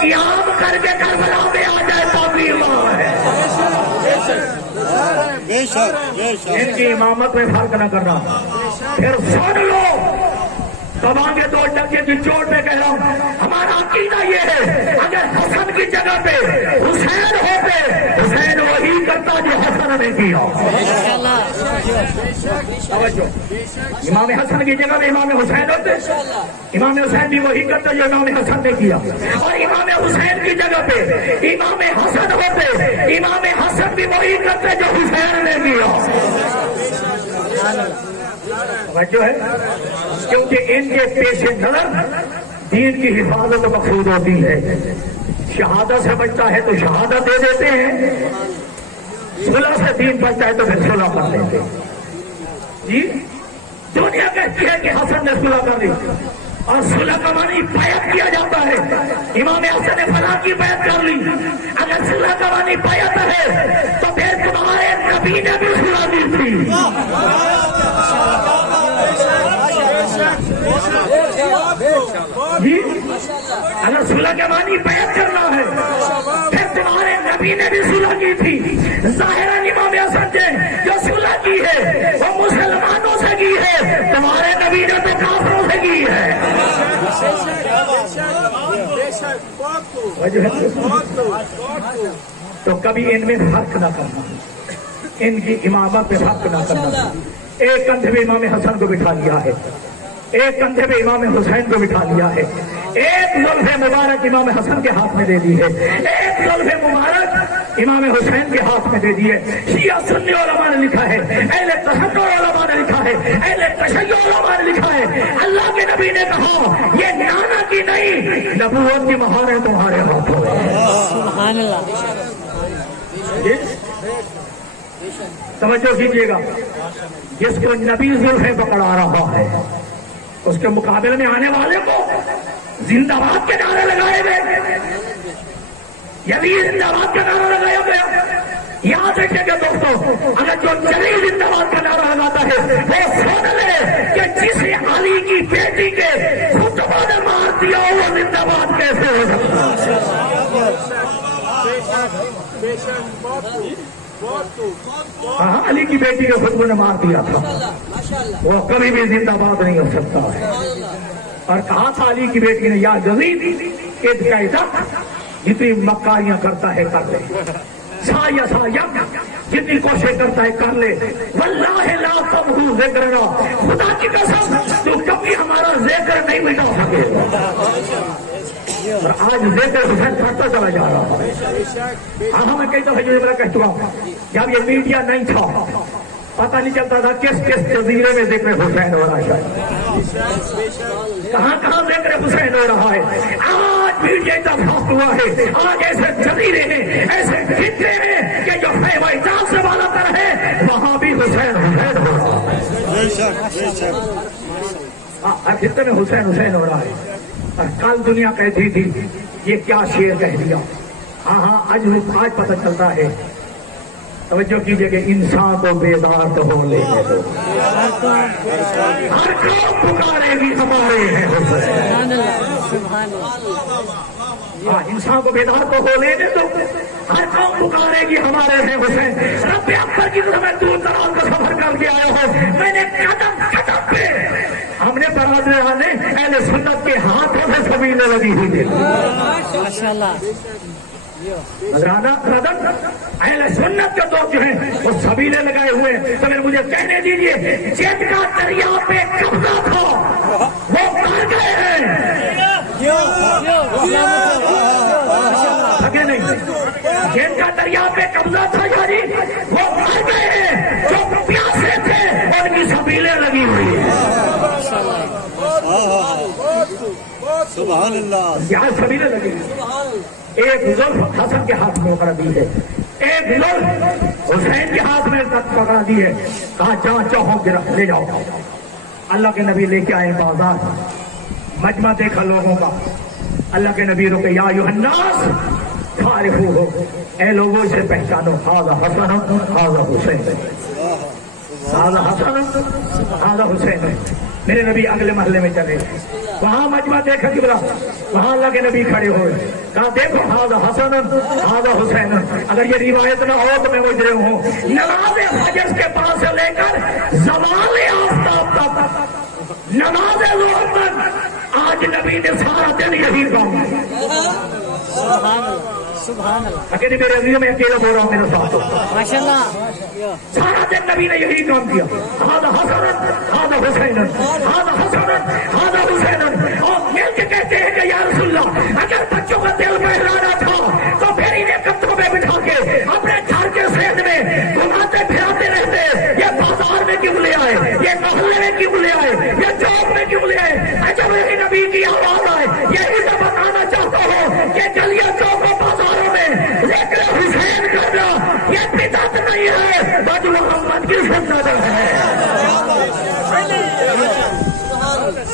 قیام کر کے کربلا میں آ جائے تو بھی امام ہے۔ بے شک، بے شک، ان کی امامت میں فرق نہ کرنا۔ پھر سن لو، دبا کے دو ڈنگے کی چوٹ میں کہہ رہا ہوں، ہمارا عقیدہ یہ ہے اگر حسن کی جگہ پہ حسین ہوتے، حسین وہی کرتا جو حسن نے کیا۔ توجہ، امام حسن کی جگہ پہ امام حسین ہوتے، امام حسین بھی وہی کرتا جو امام حسن نے کیا، اور امام حسین کی جگہ پہ امام حسن ہوتے، امام حسن بھی وہی کرتے جو حسین نے کیا۔ توجہ ہے، کیونکہ ان کے پیش نظر دین کی حفاظت مقصود ہوتی ہے۔ شہادت سے بچتا ہے تو شہادت دے دیتے ہیں، صلح سے دین بچتا ہے تو پھر صلح کر دیتے ہیں۔ جی دنیا کہتی ہے کہ حسن نے صلح کر دی، اور صلح کا معنی بیعت کیا جاتا ہے، امام حسن نے فلاں کی بیعت کر لی، اگر صلح کا معنی بیعت ہے تو پھر تمہارے نبی نے بھی صلح دی تھی۔ جی اگر صلح کے معنی بیعت کرنا ہے پھر تمہارے نبی نے بھی صلح کی تھی. ظاہراً امام حسن نے جو صلح کی ہے وہ مسلمانوں سے کی ہے, تمہارے نبی نے تو کافروں سے کی ہے. تو کبھی ان میں فرق نہ کرنا, ان کی امامت پہ فرق نہ کرنا. ایک کندھے پہ امام حسن کو بٹھا لیا ہے, ایک کندھے پہ امام حسین کو بٹھا لیا ہے, ایک زلف مبارک امام حسن کے ہاتھ میں دے دی ہے, ایک زلف مبارک امام حسین کے ہاتھ میں دے دی ہے. شیعہ سنی علماء نے لکھا ہے, اہل تشیع علماء نے لکھا ہے, اہل تشیع علماء نے لکھا ہے, اللہ کے نبی نے کہا یہ نانا کی نہیں, نبوت کی مہاریں تمہارے ہاتھوں میں. سبحان اللہ. توجہ کیجیے گا, جس کو نبی زلفیں پکڑا رہا ہے اس کے مقابلے میں آنے والے کو زندہ باد کے نعرے لگائے گئے, یزید زندہ باد کا نعرہ لگایا گیا. یاد رکھیں گے دوستوں, اگر جو جلیل زندہ باد کا نعرہ لگاتا ہے وہ سن لے کہ جس علی کی بیٹی کے خطبہ نے مار دیا وہ زندہ باد کیسے ہو سکتا. ہاں, علی کی بیٹی کے خطبہ نے مار دیا تھا, وہ کبھی بھی زندہ باد نہیں ہو سکتا ہے. اور کہا تھا علی کی بیٹی نے, یا یزید جتنی مکاریاں کرتا ہے کر لے, جتنی کوشش کرتا ہے کر لے, واللہ لا تبہو ذکرنا, خدا کی قسم تو کبھی ہمارا ذکر نہیں مٹا سکے. اور آج ذکر حسین کرتا چلا جا رہا ہے. ہاں میں کئی دفعہ کہہ چکا ہوں, جب یہ میڈیا نہیں تھا پتہ نہیں چلتا تھا کس کس جزیرے میں ذکر حسین ہو رہا ہے, کہاں کہاں ذکر حسین ہو رہا ہے. آج میڈیا اتفاق ہوا ہے, آج ایسے جزیرے ہیں, ایسے خطے ہیں کہ جو خیمہ جان سے بالا تر ہے وہاں بھی حسین حسین ہو رہا ہے. ہر خطے میں حسین حسین ہو رہا ہے. اور کل دنیا کہتی تھی یہ کیا شعر کہہ دیا. ہاں آج پتہ چلتا ہے. توجہ کیجئے کہ انسان کو بیدار تو ہو لینے دو, ہر قوم پکارے گی ہمارے ہیں حسین. انسان کو بیدار تو ہو لینے دو, ہر قوم پکارے گی ہمارے ہیں حسین. رب اکبر کی طرح میں دور دراز کا سفر کر کے آیا ہوں, میں نے قدم قدم پہ ہم نے برادران نے اہل سنت کے ہاتھوں سے سبیلیں لگی ہوئی تھی. اہل سنت کے دوست جو ہیں وہ سبیلے لگائے ہوئے ہیں. تو مجھے کہنے دیجیے, جن کا دریا پہ قبضہ تھا وہ مر گئے ہیں, نہیں, جن کا دریا پہ قبضہ تھا یعنی وہ مر گئے ہیں, جو پیاسے تھے ان کی سبیلیں لگی ہوئی ہیں. سبحان اللہ. یہاں سبیلیں لگی ہوئی. ایک زلف حسن کے ہاتھ میں پکڑا دی ہے, ایک زلف حسین کے ہاتھ میں پکڑا دی ہے. کہا جہاں چاہو لے جاؤ. اللہ کے نبی لے کے آئے بازار, مجمع دیکھا لوگوں کا. اللہ کے نبی روکے, یا ایھا الناس فاعرفوہ, اے لوگوں اسے پہچانو, ھذا حسن ھذا حسین, ھذا حسن ھذا حسین. میرے نبی اگلے محلے میں چلے, وہاں مجمع دیکھا قبلہ, وہاں اللہ کے نبی کھڑے ہوئے. کہا دیکھو ھذا حسن ھذا حسین. اگر یہ روایت نہ ہو تو میں مجرم ہوں. نماز فجر کے پاس سے لے کر زوال آفتاب تک, نماز ظہر تک آج نبی نے سارا دن یہی کام. سبحان اللہ. اکیلے میرے عزیز میں اکیلا بول رہا ہوں, میرے ساتھ ہو. ماشاءاللہ. سارا دن نبی نے یہی کام کیا. ھذا حسن ھذا حسین, ھذا حسن ھذا حسین. اور مل کے کہتے ہیں کہ یا رسول اللہ اگر بچوں کا دل بہلانا تھا تو پھر انہیں کندھوں میں بٹھا کے اپنے گھر کے صحت میں گھماتے پھراتے رہتے. یہ بازار میں کیوں لے آئے, یہ محلے میں کیوں لے آئے, یہ چوک میں کیوں لے آئے؟ جب میری نبی کی آواز آئے یہی تو بتانا چاہتا ہوں کہ گلیاں چوکوں بازاروں میں ذکر حسین کرنا یہ بدعت نہیں ہے, بد محمد کی سنت ہے. سبحان اللہ.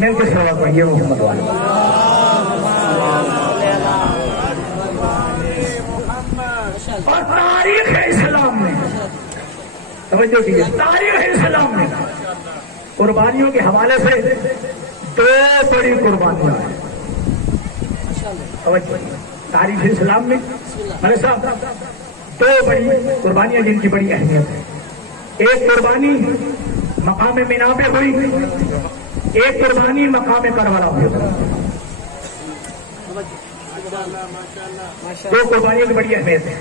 مل کے سوا پڑھیے محمد والے. اور تاریخ اسلام میں توجہ کیجیے، تاریخ اسلام میں قربانیوں کے حوالے سے دو بڑی قربانیاں ہیں. توجہ، تاریخ اسلام میں ملک صاحب دو بڑی قربانیاں جن کی بڑی اہمیت ہے. ایک قربانی مقام مینا پہ ہوئی، ایک قربانی مقام کربلا ہوئی. دو قربانیوں کی بڑی اہمیت ہے.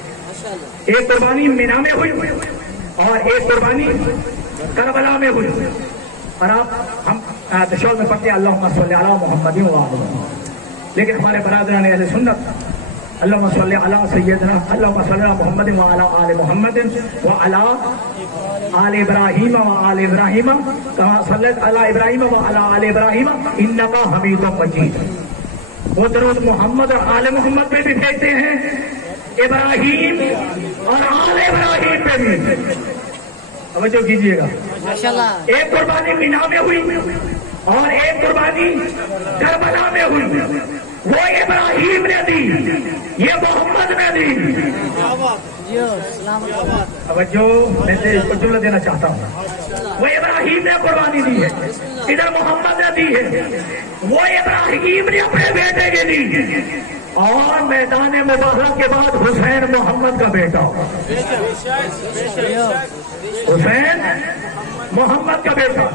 ایک قربانی مینا میں ہوئی اور ایک قربانی کربلا میں ہوئی. اور ہم تشہد میں پڑھتے ہیں اللہم صلی علی محمد و آل محمد، لیکن ہمارے برادران اہل سنت اللہم صلی علی سیدنا اللہم صلی علی محمد و علی آل محمد و علی آل ابراہیم و آل ابراہیم کما صلیت علی ابراہیم و علی آل ابراہیم انکا حمید مجید. وہ درود محمد اور آل محمد پہ بھی بھیجتے ہیں، ابراہیم اور آل ابراہیم پہ بھی. توجہ کیجیے گا. ایک قربانی مینا میں ہوئی اور ایک قربانی کربلا میں ہوئی. وہ ابراہیم نے دی، یہ محمد نے دی. توجہ، میں سے اس کو جملہ دینا چاہتا ہوں. وہ ابراہیم نے قربانی دی ہے، ادھر محمد نے دی ہے. وہ ابراہیم نے اپنے بیٹے کے دی اور میدان مبارک کے بعد حسین محمد کا بیٹا، حسین محمد کا بیٹا.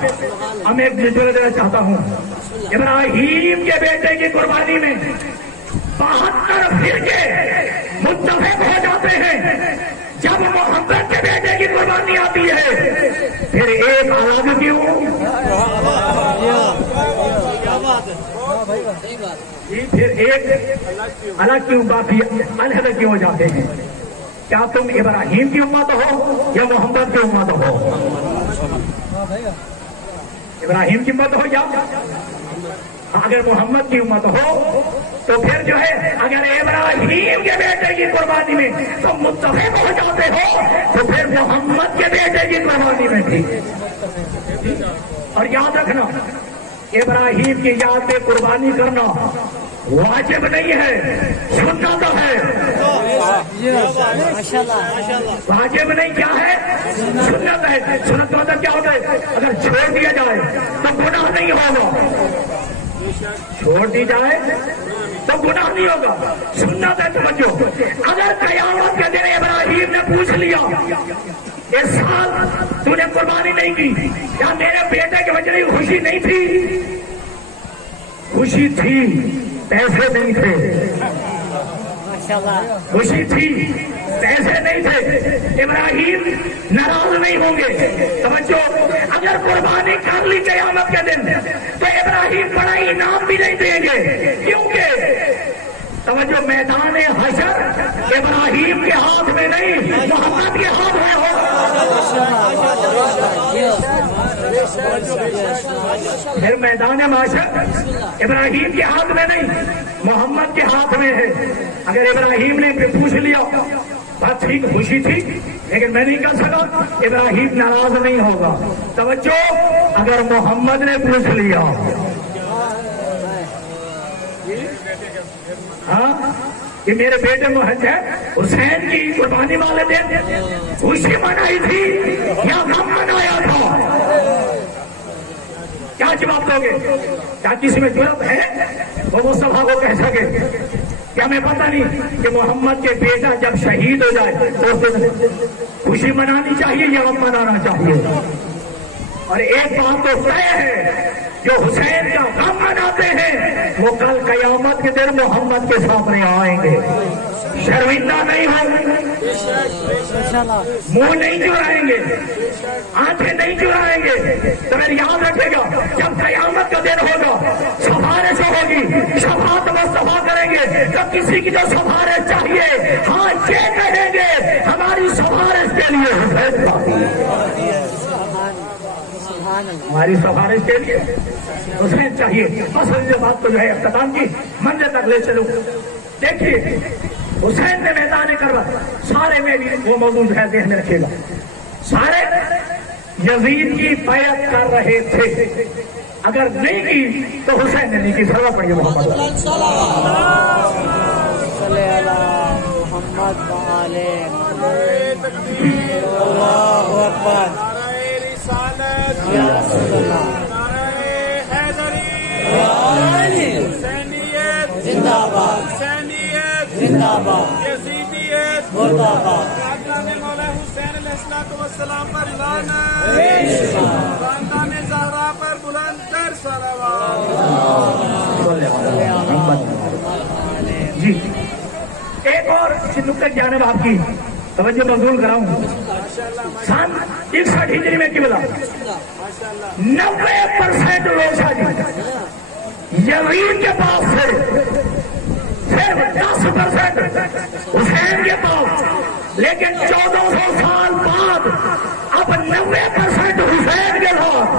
ہم ایک جملہ دینا چاہتا ہوں. ابراہیم کے بیٹے کی قربانی میں 72 فرقے متفق ہو جاتے ہیں. جب محمد کے بیٹے کی قربانی آتی ہے پھر ایک الگ کیوں؟ پھر ایک الگ کیوں، باقی علیحدہ کیوں ہو جاتے ہیں؟ کیا تم ابراہیم کی امت ہو یا محمد کی امت ہو؟ ابراہیم کی امت ہو یا اگر محمد کی امت ہو تو پھر جو ہے اگر ابراہیم کے بیٹے کی قربانی میں تم متفق ہو جاتے ہو تو پھر محمد کے بیٹے کی قربانی میں بھی. اور یاد رکھنا، ابراہیم کی یاد میں قربانی کرنا واجب نہیں ہے، سنت ہے. واجب نہیں، کیا ہے؟ سنت ہے. سنت کا مطلب کیا ہوتا ہے؟ اگر چھوڑ دیا جائے تو گناہ نہیں ہوگا، چھوڑ دی جائے تو گناہ نہیں ہوگا. سنت ہے. سمجھو، اگر قیامت کے دن ابراہیم نے پوچھ لیا اس سال تو نے قربانی نہیں کی، کیا میرے بیٹے کے وجہ خوشی نہیں تھی؟ خوشی تھی، پیسے نہیں تھے. خوشی تھی، پیسے نہیں تھے. ابراہیم ناراض نہیں ہوں گے. سمجھو، اگر قربانی کر لی قیامت کے دن تو ابراہیم بڑا انعام بھی نہیں دیں گے، کیونکہ توجہ میدان حشر ابراہیم کے ہاتھ میں نہیں، محمد کے ہاتھ میں ہو. پھر میدان حشر ابراہیم کے ہاتھ میں نہیں، محمد کے ہاتھ میں ہے. اگر ابراہیم نے پوچھ لیا بات ٹھیک، خوشی تھی لیکن میں نہیں کر سکا، ابراہیم ناراض نہیں ہوگا. توجہ، اگر محمد نے پوچھ لیا ہاں کہ میرے بیٹے محمد ہے حسین کی قربانی والے دن خوشی منائی تھی یا غم منایا تھا، کیا جواب دو گے؟ کیا کسی میں جرأت ہے وہ مصطفیٰ کو کہہ سکے کہ ہمیں پتہ نہیں کہ محمد کے بیٹا جب شہید ہو جائے تو اس دن خوشی منانی چاہیے یا غم منانا چاہیے؟ اور ایک بات تو طے ہے، جو حسین کا غم مناتے ہیں وہ کل قیامت کے دن محمد کے سامنے آئیں گے، شرمندہ نہیں ہوں گے، منہ نہیں چرائیں گے، آنکھیں نہیں چرائیں گے. تو میری یاد رکھے گا، جب قیامت کا دن ہوگا سفارش ہوگی، شفاعت مصطفیٰ کریں گے تو کسی کی جو سفارش چاہیے ہاں یہ کہیں گے ہماری سفارش کے لیے حسین چاہیے، ہماری سفارش کے لیے حسین چاہیے. اصل جو بات کو جو ہے اختتام کی منزل تک لے چلو. دیکھیے، حسین نے میدان کربلا سارے میں بھی وہ موضوع ہے ذہن میں رکھیے گا. سارے یزید کی بیعت کر رہے تھے، اگر نہیں کی تو حسین نے نہیں کی. صلوات پڑھیے محمد. بلند صلوات. صلی اللہ محمد وعلى اللہ اکبر. یا رسول اللہ. زندہ باد زندہ باد مرد آباد. مولا حسین علیہ السلام پر لعنت، خاندان زہرا پر بلند تر صلوات. جی ایک اور نقطہ کی جانب آپ کی توجہ مبذول کراؤں. سن 61 ہجری میں قبلہ 90% لوگ یزید کے پاس تھے، صرف 10% حسین کے پاس. لیکن 1400 سال بعد اب 90% حسین کے ساتھ.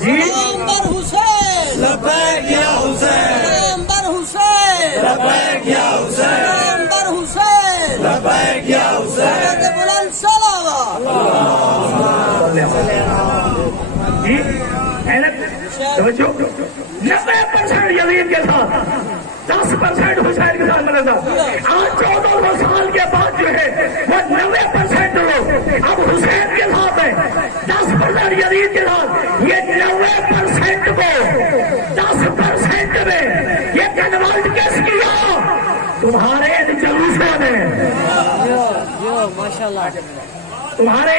جی نامبر حسین. لبیک یا حسین. نامبر حسین. لبیک یا حسین. نامبر حسین. لبیک یا حسین. بلند صلوات. جی توجہ 90% یزید کے ساتھ 10% حسین کے ساتھ ملے گا. آج 1400 سال کے بعد جو ہے وہ 90% لوگ اب حسین کے ساتھ ہیں، 10% یزید کے ساتھ. یہ 90% کو 10% میں یہ کنورٹ کیس کیا؟ تمہارے ان جلوسوں نے، ماشاء اللہ. تمہارے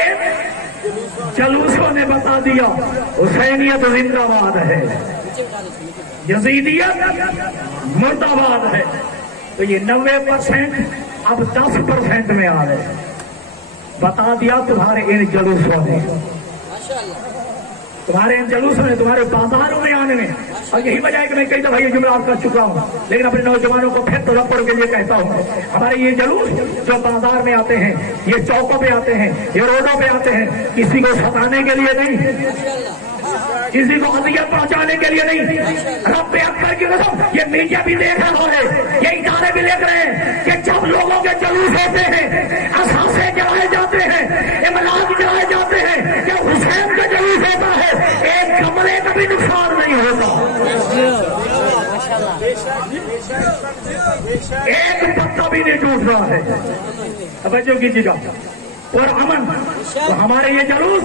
جلوسوں نے بتا دیا حسینیت زندہ باد ہے، یزیدیت مرد آباد ہے. تو یہ 90% اب 10% میں آ گئے. بتا دیا تمہارے ان جلوسوں نے، تمہارے ان جلوسوں نے تمہارے بازاروں میں آنے میں. اور یہی وجہ ہے کہ میں کئی دفعہ یہ جملہ کر چکا ہوں، لیکن اپنے نوجوانوں کو پھر تذکر کے لیے کہتا ہوں. ہمارے یہ جلوس جو بازار میں آتے ہیں، یہ چوکوں پہ آتے ہیں، یہ روڈوں پہ آتے ہیں، کسی کو ستانے کے لیے نہیں، کسی کو اذیت پہنچانے کے لیے نہیں. رب اکبر کی قسم یہ میڈیا بھی دیکھ رہا ہے، یہ ادارے بھی دیکھ رہے ہیں کہ جب لوگوں کے جلوس ہوتے ہیں، اثاثے جلائے جاتے ہیں، املاک جلائے جاتے ہیں، جب حسین کا جلوس ہوتا ہے ایک کمرے کا بھی نقصان نہیں ہوتا، ایک پتا بھی نہیں ٹوٹ رہا ہے. توجہ کیجیے گا. اور امن تو ہمارے یہ جلوس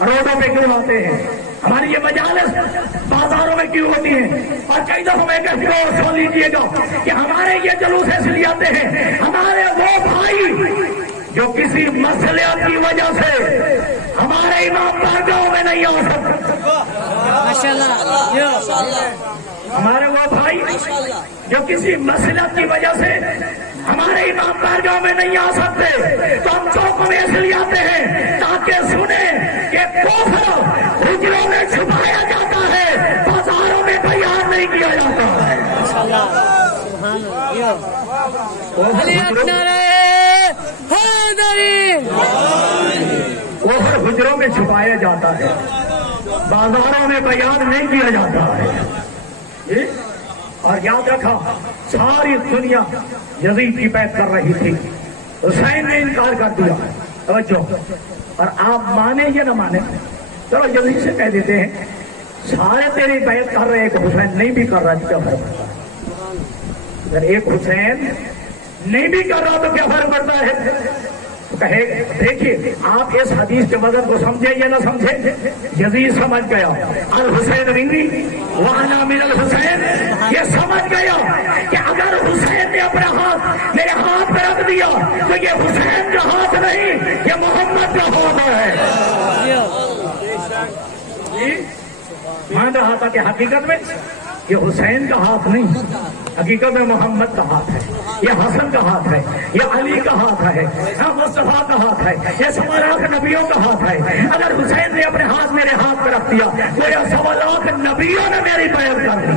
روڈوں پہ کیوں آتے ہیں، ہماری یہ مجالس بازاروں میں کیوں ہوتی ہیں. اور کئی دفعہ میں کہتی ہوں سن لیجیے گا کہ ہمارے یہ جلوس اس لیے آتے ہیں، ہمارے وہ بھائی جو کسی مسئلے کی وجہ سے ہمارے امام بارگاہوں میں نہیں آ سکتے، ماشاء اللہ. ہمارے وہ بھائی جو کسی مسئلہ کی وجہ سے ہمارے امام بارگاہ میں نہیں آ سکتے، تو ہم چوکوں میں اس لیے آتے ہیں تاکہ سنیں کہ کفر حجروں میں چھپایا جاتا ہے، بازاروں میں بیان نہیں کیا جاتا. کفر حجروں میں چھپایا جاتا ہے، بازاروں میں بیان نہیں کیا جاتا ہے. اور یاد رکھا ساری دنیا یزید کی بیعت کر رہی تھی، حسین نے انکار کر دیا. توجہ. اور آپ مانے یا نہ مانے، چلو یزید سے کہہ دیتے ہیں سارے تیری بیعت کر رہے ہیں، ایک حسین نہیں بھی کر رہا تو کیا فرق پڑتا ہے؟ اگر ایک حسین نہیں بھی کر رہا تو کیا فرق پڑتا ہے؟ کہے دیکھیے آپ اس حدیث کے مذہب کو سمجھے یا نہ سمجھے، یزید سمجھ گیا الحسین منی وانا من الحسین. یہ سمجھ گیا کہ اگر حسین نے اپنا ہاتھ میرے ہاتھ پہ رکھ دیا تو یہ حسین کا ہاتھ نہیں، یہ محمد کا ہاتھ ہے. مان رہا تھا کہ حقیقت میں یہ حسین کا ہاتھ نہیں، حقیقت میں محمد کا ہاتھ ہے، یہ حسن کا ہاتھ ہے، یہ علی کا ہاتھ ہے، یہ مصطفیٰ کا ہاتھ ہے، یہ 1.25 لاکھ نبیوں کا ہاتھ ہے. اگر حسین نے اپنے ہاتھ میرے ہاتھ پہ رکھ دیا تو یہ 1.25 لاکھ نبیوں نے میری بیعت کر دی.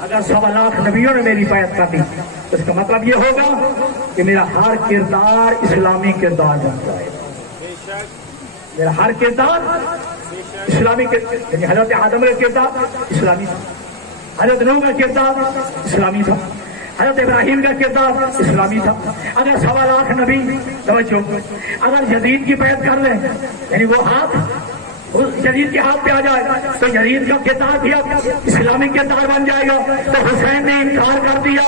اگر 1.25 لاکھ نبیوں نے میری بیعت کر دی تو اس کا مطلب یہ ہوگا کہ میرا ہر کردار اسلامی کردار بن جائے. میرا ہر کردار اسلامی، یعنی حضرت آدم کا کردار اسلامی تھا، حضرت نوح کا کردار اسلامی تھا، حضرت ابراہیم کا کردار اسلامی تھا. اگر 1.25 لاکھ نبی توجہ اگر یزید کی بیعت کر لیں، یعنی وہ ہاتھ یزید کے ہاتھ پہ آ جائے تو یزید کا کردار بھی اب اسلامی کردار بن جائے گا. تو حسین نے انکار کر دیا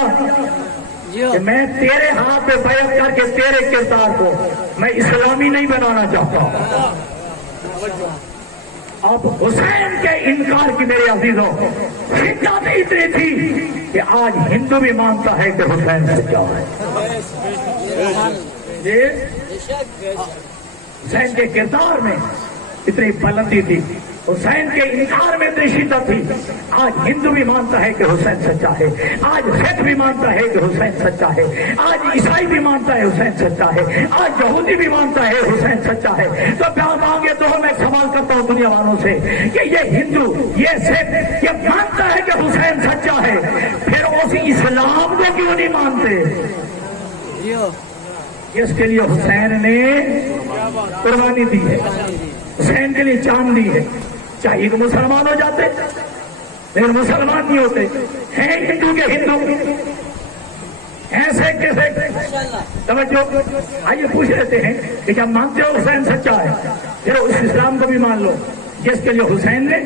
کہ میں تیرے ہاتھ پہ بیعت کر کے تیرے کردار کو میں اسلامی نہیں بنانا چاہتا. اب حسین کے انکار کی میرے عزیزوں شدت اتنی تھی کہ آج ہندو بھی مانتا ہے کہ حسین سچا ہے. حسین کے کردار میں اتنی بلندی تھی، حسین کے انکار میں اتنی شدت تھی. آج ہندو بھی مانتا ہے کہ حسین سچا ہے، آج سکھ بھی مانتا ہے کہ حسین سچا ہے، آج عیسائی بھی مانتا ہے حسین سچا ہے، آج یہودی بھی مانتا ہے حسین سچا ہے. تو کیا مانگے تو میں سوال کرتا ہوں دنیا والوں سے کہ یہ ہندو یہ سکھ یہ مانتا ہے کہ حسین سچا ہے، پھر اس اسلام کو کیوں نہیں مانتے؟ اس کے لیے حسین نے قربانی دی ہے، حسین کے لیے جان دی ہے. چاہیے کہ مسلمان ہو جاتے لیکن مسلمان نہیں ہوتے، ہیں ہندو کے ہندو ایسے کیسے. توجہ آئیے پوچھ لیتے ہیں کہ جب مانتے ہو حسین سچا ہے پھر اس اسلام کو بھی مان لو جس کے لیے حسین نے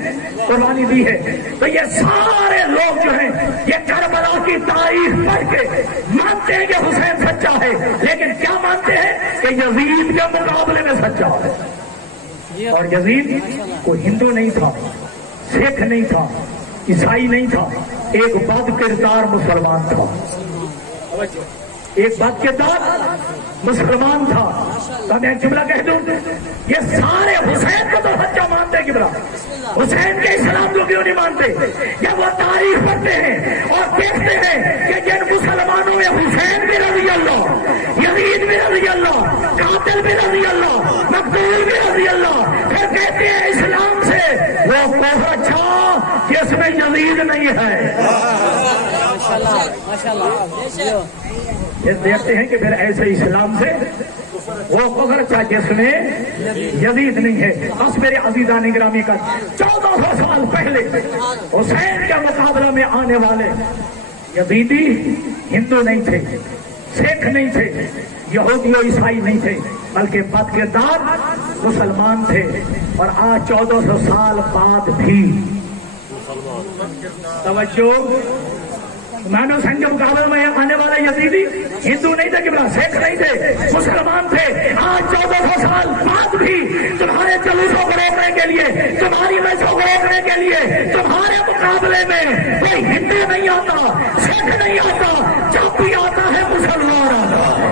قربانی دی ہے. تو یہ سارے لوگ جو ہیں یہ کربلا کی تاریخ پڑھ کے مانتے ہیں کہ حسین سچا ہے، لیکن کیا مانتے ہیں کہ یزید کے مقابلے میں سچا ہے. اور یزید کوئی ہندو نہیں تھا، سکھ نہیں تھا، عیسائی نہیں تھا، ایک بد کردار مسلمان تھا. ایک بد کردار مسلمان تھا. تو میں جملہ کہہ دوں یہ سارے حسین کو تو سچا مانتے کہ بلا حسین کے اسلام کو کیوں نہیں مانتے؟ جب وہ تاریخ پڑھتے ہیں اور دیکھتے ہیں کہ جن مسلمانوں میں حسین بھی رضی اللہ، یزید بھی رضی اللہ، قاتل بھی رضی اللہ، مقتول بھی رضی اللہ، پھر کہتے ہیں اسلام سے وہ کفر اچھا جس میں یزید نہیں ہے. یہ دیکھتے ہیں کہ پھر ایسے اسلام سے وہ کفر اچھا جس میں یزید نہیں ہے. بس میرے عزیزان گرامی کا 1400 سال پہلے حسین کے مقابلہ میں آنے والے یزیدی ہندو نہیں تھے، سکھ نہیں تھے، یہودی و عیسائی نہیں تھے، بلکہ بد کردار مسلمان تھے. اور آج 1400 سال بعد بھی توجہ مانو سنگ کے مقابلے میں آنے والا یزیدی ہندو نہیں تھے کہ بلا سکھ نہیں تھے، مسلمان تھے. آج 1400 سال بعد بھی تمہارے جلوسوں کو روکنے کے لیے، تمہاری بحثوں کو روکنے کے لیے تمہارے مقابلے میں کوئی ہندو نہیں آتا، سکھ نہیں آتا، جب بھی آتا ہے مسلمان آتا ہے.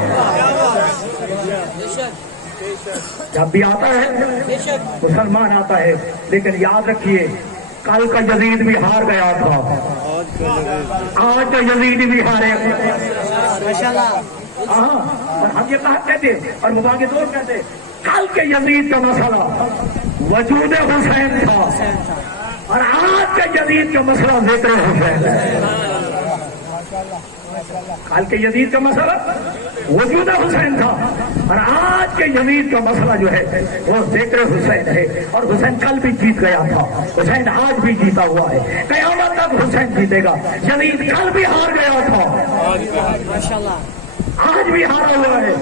جب بھی آتا ہے مسلمان آتا ہے. لیکن یاد رکھیے کل کا یزید بھی ہار گیا تھا، آج کا یزید بھی ہارے. ہاں ہم یہ کہا کہتے اور مباغ دور کہتے کل کے یزید کا مسئلہ وجود حسین تھا اور آج کا یزید کا مسئلہ ذکر حسین ہے. کل کے یزید کا مسئلہ وجود حسین تھا اور آج کے یزید کا مسئلہ جو ہے وہ ذکر حسین ہے. اور حسین کل بھی جیت گیا تھا، حسین آج بھی جیتا ہوا ہے، قیامت تک حسین جیتے گا. یزید کل بھی ہار گیا تھا، آج بھی ہارا ہوا ہے،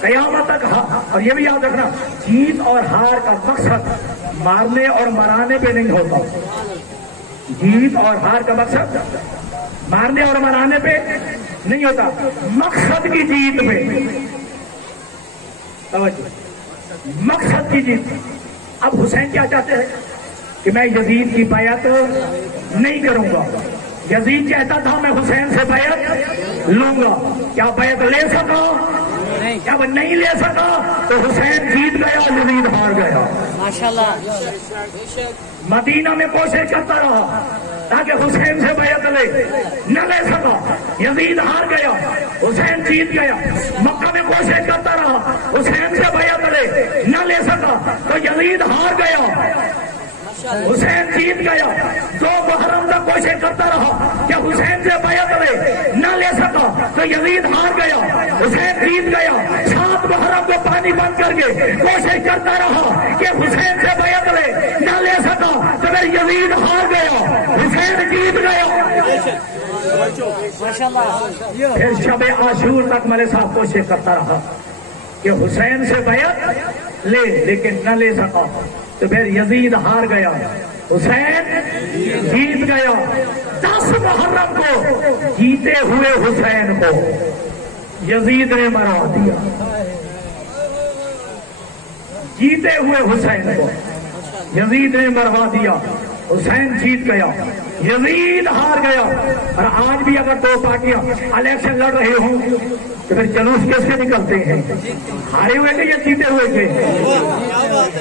قیامت تک. اور یہ بھی یاد رکھنا جیت اور ہار کا مقصد مارنے اور مرانے پہ نہیں ہوتا. جیت اور ہار کا مقصد مارنے اور مرانے پہ نہیں ہوتا، مقصد کی جیت پہ. مقصد کی جیت. اب حسین کیا چاہتے ہیں کہ میں یزید کی بیعت نہیں کروں گا. یزید کہتا تھا میں حسین سے بیعت لوں گا. کیا بیعت لے سکا؟ جب نہیں لے سکا تو حسین جیت گیا، یزید ہار گیا. مدینہ میں کوشش کرتا رہا تاکہ حسین سے بیعت لے، نہ لے سکا، یزید ہار گیا، حسین جیت گیا. مکہ میں کوشش کرتا رہا حسین سے بیعت لے، نہ لے سکا تو یزید ہار گیا، حسین جیت گیا. 2 محرم تک کوشش کرتا رہا کہ حسین سے بیعت لے، نہ لے سکا تو یزید ہار گیا، حسین جیت گیا۔ 7 محرم کو پانی بند کر کے کوشش کرتا رہا کہ حسین سے بیعت لے، نہ لے سکا، تو پھر یزید ہار گیا، حسین جیت گیا۔ پھر شب عاشور تک میرے ساتھ کوشش کرتا رہا کہ حسین سے بیعت لے، لیکن نہ لے سکا، تو پھر یزید ہار گیا، حسین جیت گیا۔ 10 محرم کو جیتے ہوئے حسین کو یزید نے مروا دیا، جیتے ہوئے حسین کو یزید نے مروا دیا، حسین جیت گیا، یزید ہار گیا۔ اور آج بھی اگر 2 پارٹیاں الیکشن لڑ رہے ہوں تو پھر جلوس کس کے نکلتے ہیں؟ ہارے ہوئے کے یا جیتے ہوئے کے؟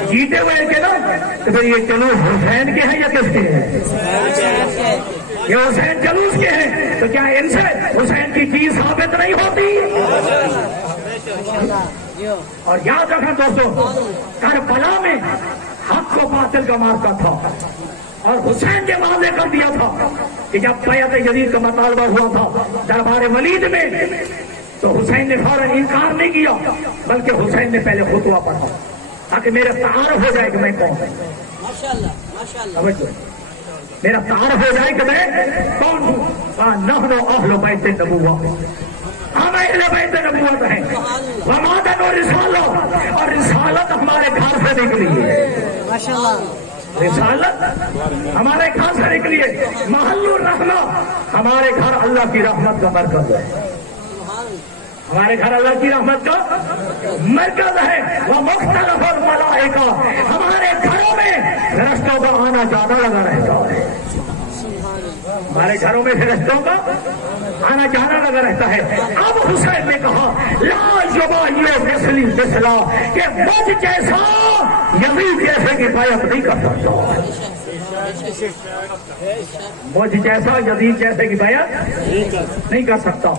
جیتے ہوئے کے نا، تو پھر یہ جلوس حسین کے ہیں یا کس کے ہیں؟ یہ حسین جلوس کے ہیں، تو کیا ان سے حسین کی چیز ثابت نہیں ہوتی؟ اور یاد رکھنا دوستو، کربلا میں حق کو باطل کا مارکا تھا، اور حسین نے واضح کر دیا تھا کہ جب بیعت یزید کا مطالبہ ہوا تھا دربار ولید میں، تو حسین نے فوراً انکار نہیں کیا، بلکہ حسین نے پہلے خطبہ پڑھا تاکہ میرا تعارف ہو جائے کہ میں کون ہوں، میرا تعارف ہو جائے کہ میں کون ہوں۔ نحن اہل بیت النبوۃ، ہم اہل بیت نبوت ہیں، ومادن و رسالت، اور رسالت ہمارے گھر سے نکلی ہے، رسالت ہمارے گھر سے نکلی ہے۔ محل الرحمہ، ہمارے گھر اللہ کی رحمت کا مرکز ہے، ہمارے گھر اللہ کی رحمت کا مرکز ہے۔ وہ مختلف الملائکہ، ہمارے گھروں میں فرشتوں کا آنا جانا لگا رہتا ہے، ہمارے گھروں میں فرشتوں کا آنا جانا لگا رہتا ہے۔ اب حسین نے کہا لا یبائی مثلی مثلا، کہ مجھ جیسا یزید جیسے کی بیعت نہیں کر سکتا، مجھ جیسا یزید جیسے کی بیعت نہیں کر سکتا۔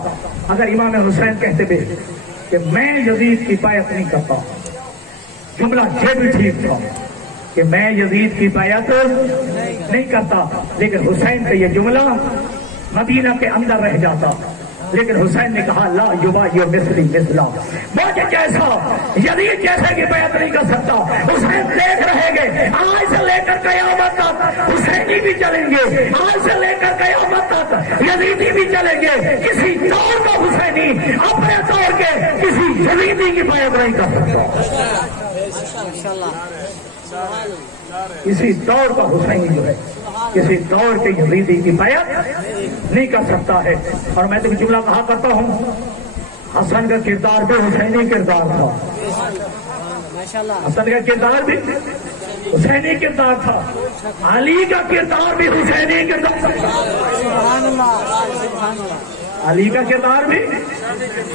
اگر امام حسین کہتے بھی کہ میں یزید کی بیعت نہیں کرتا، جملہ یہ بھی ٹھیک تھا کہ میں یزید کی بیعت نہیں کرتا، لیکن حسین کا یہ جملہ مدینہ کے اندر رہ جاتا، لیکن حسین نے کہا لا یبائی مثلی مثلا، مجھے جیسا یزید جیسے کی بیعت نہیں کر سکتا۔ حسین دیکھ رہے گے، آج سے لے کر قیامت تک حسینی بھی چلیں گے، آج سے لے کر قیامت تک یزیدی بھی چلیں گے۔ کسی دور کا حسینی اپنے دور کے کسی یزیدی کی بیعت نہیں کر سکتا، کسی دور کا حسینی جو ہے کسی دور کے یزیدی کی بیعت نہیں کر سکتا ہے۔ اور میں تو جملہ کہا کرتا ہوں، حسن کا کردار بھی حسینی کردار تھا، حسن کا کردار بھی حسینی کردار تھا، علی کا کردار بھی حسینی کردار تھا، علی کا کردار بھی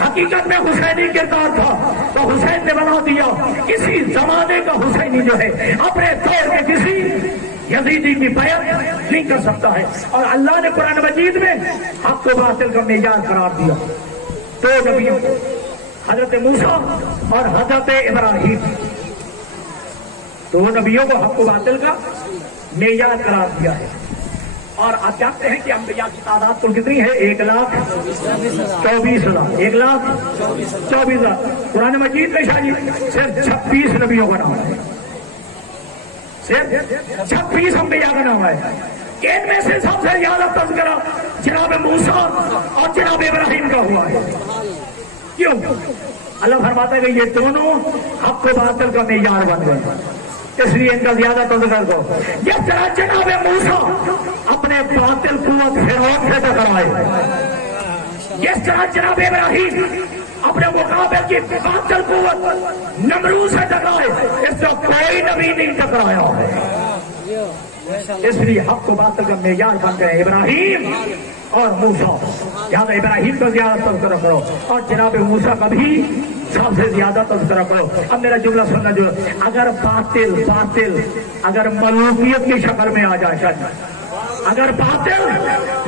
حقیقت میں حسینی کردار تھا۔ تو حسین نے بنا دیا کسی زمانے کا حسینی جو ہے اپنے دور کے کسی یزیدی کی بیعت نہیں کر سکتا ہے۔ اور اللہ نے قرآن مجید میں حق و باطل کا معیار قرار دیا 2 نبیوں کو، حضرت موسیٰ اور حضرت ابراہیم، 2 نبیوں کو حق و باطل کا معیار قرار دیا ہے۔ اور آپ جانتے ہیں کہ انبیاء کی تعداد تو کتنی ہے؟ 1,24,000، 1,24,000۔ قرآن مجید میں شاید صرف 26 نبیوں کا نام ہے، صرف 26 انبیاء کا نام ہے۔ ان میں سے سب سے زیادہ تذکرہ جناب موسیٰ اور جناب ابراہیم کا ہوا ہے۔ کیوں؟ اللہ فرماتا ہے کہ یہ دونوں حق و باطل کا معیار بن گئے، اس لیے ان کا زیادہ تذکر کرو۔ جس طرح جناب موسیٰ اپنے باطل قوت فرعون سے ٹکرائے، جس طرح جناب ابراہیم اپنے مقابل کی باطل قوت نمرود سے ٹکرائے، اس سے کوئی نبی نہیں ٹکرایا ہے۔ اس لیے حق و باطل کا معیار بن گئے ابراہیم اور موسیٰ، یہاں ابراہیم کا زیادہ تذکرہ کرو اور جناب موسیٰ کا بھی سب سے زیادہ تذکرہ کرو۔ اب میرا جملہ سننا، جو اگر باطل اگر ملوکیت کی شکل میں آ جائے، اگر باطل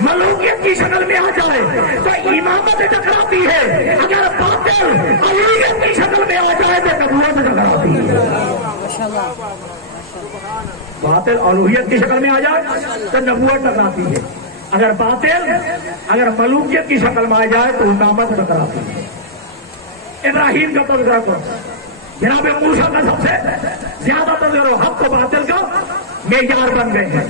ملوکیت کی شکل میں آ جائے تو امامت ٹکراتی ہے، اگر باطل الوہیت کی شکل میں آ جائے تو نبوت ٹکراتی ہے۔ باطل الوہیت کی شکل میں آ جائے تو نبوت ٹکراتی ہے۔ اگر باطل اگر ملوکیت کی شکل میں آ جائے تو امامت ٹکراتی ہے. ابراہیم کا تذکرہ کرو، جناب موسیٰ کا سب سے زیادہ تذکرہ، حق و باطل کا معیار بن گئے ہیں.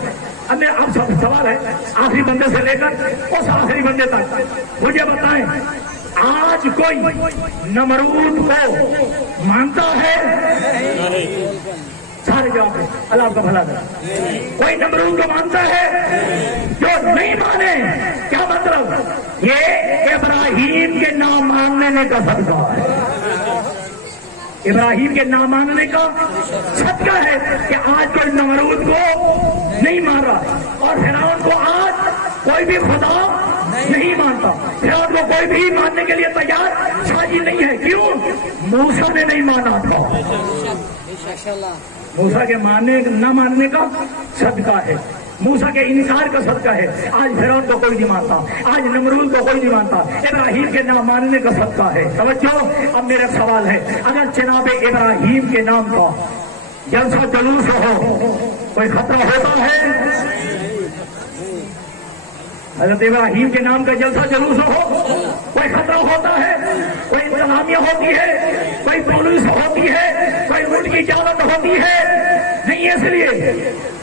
اب سب سوال ہے آخری بندے سے لے کر اس آخری بندے تک، مجھے بتائیں آج کوئی نمرود کو مانتا ہے؟ سارے جواب ہے. اللہ آپ کا بھلا کرے. کوئی نمرود کو مانتا ہے؟ جو نہیں مانے کیا مطلب؟ یہ ابراہیم کے نام ماننے کا صدقہ ہے. ابراہیم کے نام ماننے کا صدقہ ہے کہ آج کوئی نمرود کو نہیں مان رہا، اور فرعون کو آج کوئی بھی خدا نہیں مانتا. فرعون کو کوئی بھی ماننے کے لیے تیار شاجی نہیں ہے. کیوں؟ موسیٰ نے نہیں مانا تھا. موسیٰ کے نہ ماننے کا صدقہ ہے، موسیٰ کے انکار کا صدقہ ہے. آج فرعون کو کوئی نہیں مانتا، آج نمرود کو کوئی نہیں مانتا. ابراہیم کے نام ماننے کا صدقہ ہے. توجہ، اب میرا سوال ہے، اگر جناب ابراہیم کے نام کا جلسہ جلوس ہو کوئی خطرہ ہوتا ہے؟ حضرت ابراہیم کے نام کا جلسہ جلوس ہو کوئی خطرہ ہوتا ہے؟ کوئی انتظامیہ ہوتی ہے، کوئی پولیس ہوتی ہے، کوئی ملک کی اجازت ہوتی ہے؟ نہیں. اس لیے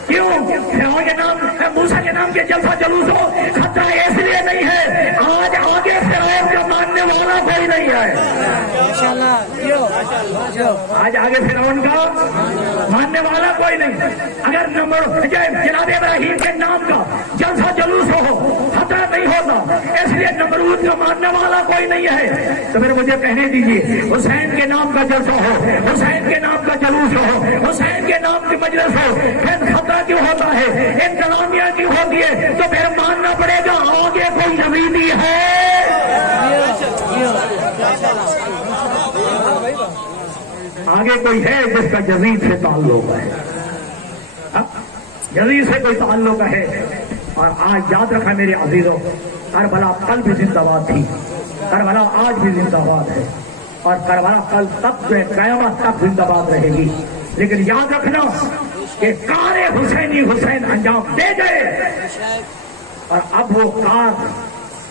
کیوں فرعون کے نام موسیٰ کے نام کے جلسہ جلوس ہو خطرہ اس لیے نہیں ہے آج آگے فرعون کا ماننے والا کوئی نہیں ہے. آج آگے فرعون کا ماننے والا کوئی نہیں. اگر جناب ابراہیم کے نام کا جلسہ جلوس ہو خطرہ نہیں ہوتا، اس لیے نمرود کا ماننے والا کوئی نہیں ہے. تو پھر مجھے کہنے دیجیے حسین کے نام کا جلسہ ہو، حسین کے نام کا جلوس ہو، حسین کے نام کی مجلس ہو، پھر خطرہ کیوں ہوتا ہے؟ انتظامیہ کیوں ہوتی ہے؟ تو پھر ماننا پڑے گا آگے کوئی یزیدی ہے. آگے کوئی ہے جس کا یزید سے تعلق ہے، یزید سے کوئی تعلق ہے. اور آج یاد رکھا میرے عزیزوں، کربلا کل بھی زندہ باد تھی، کربلا آج بھی زندہ باد ہے، اور کربلا کل تک جو ہے قیامت تک زندہ باد رہے گی. لیکن یاد رکھنا کہ کار حسینی حسین انجام دے گئے، اور اب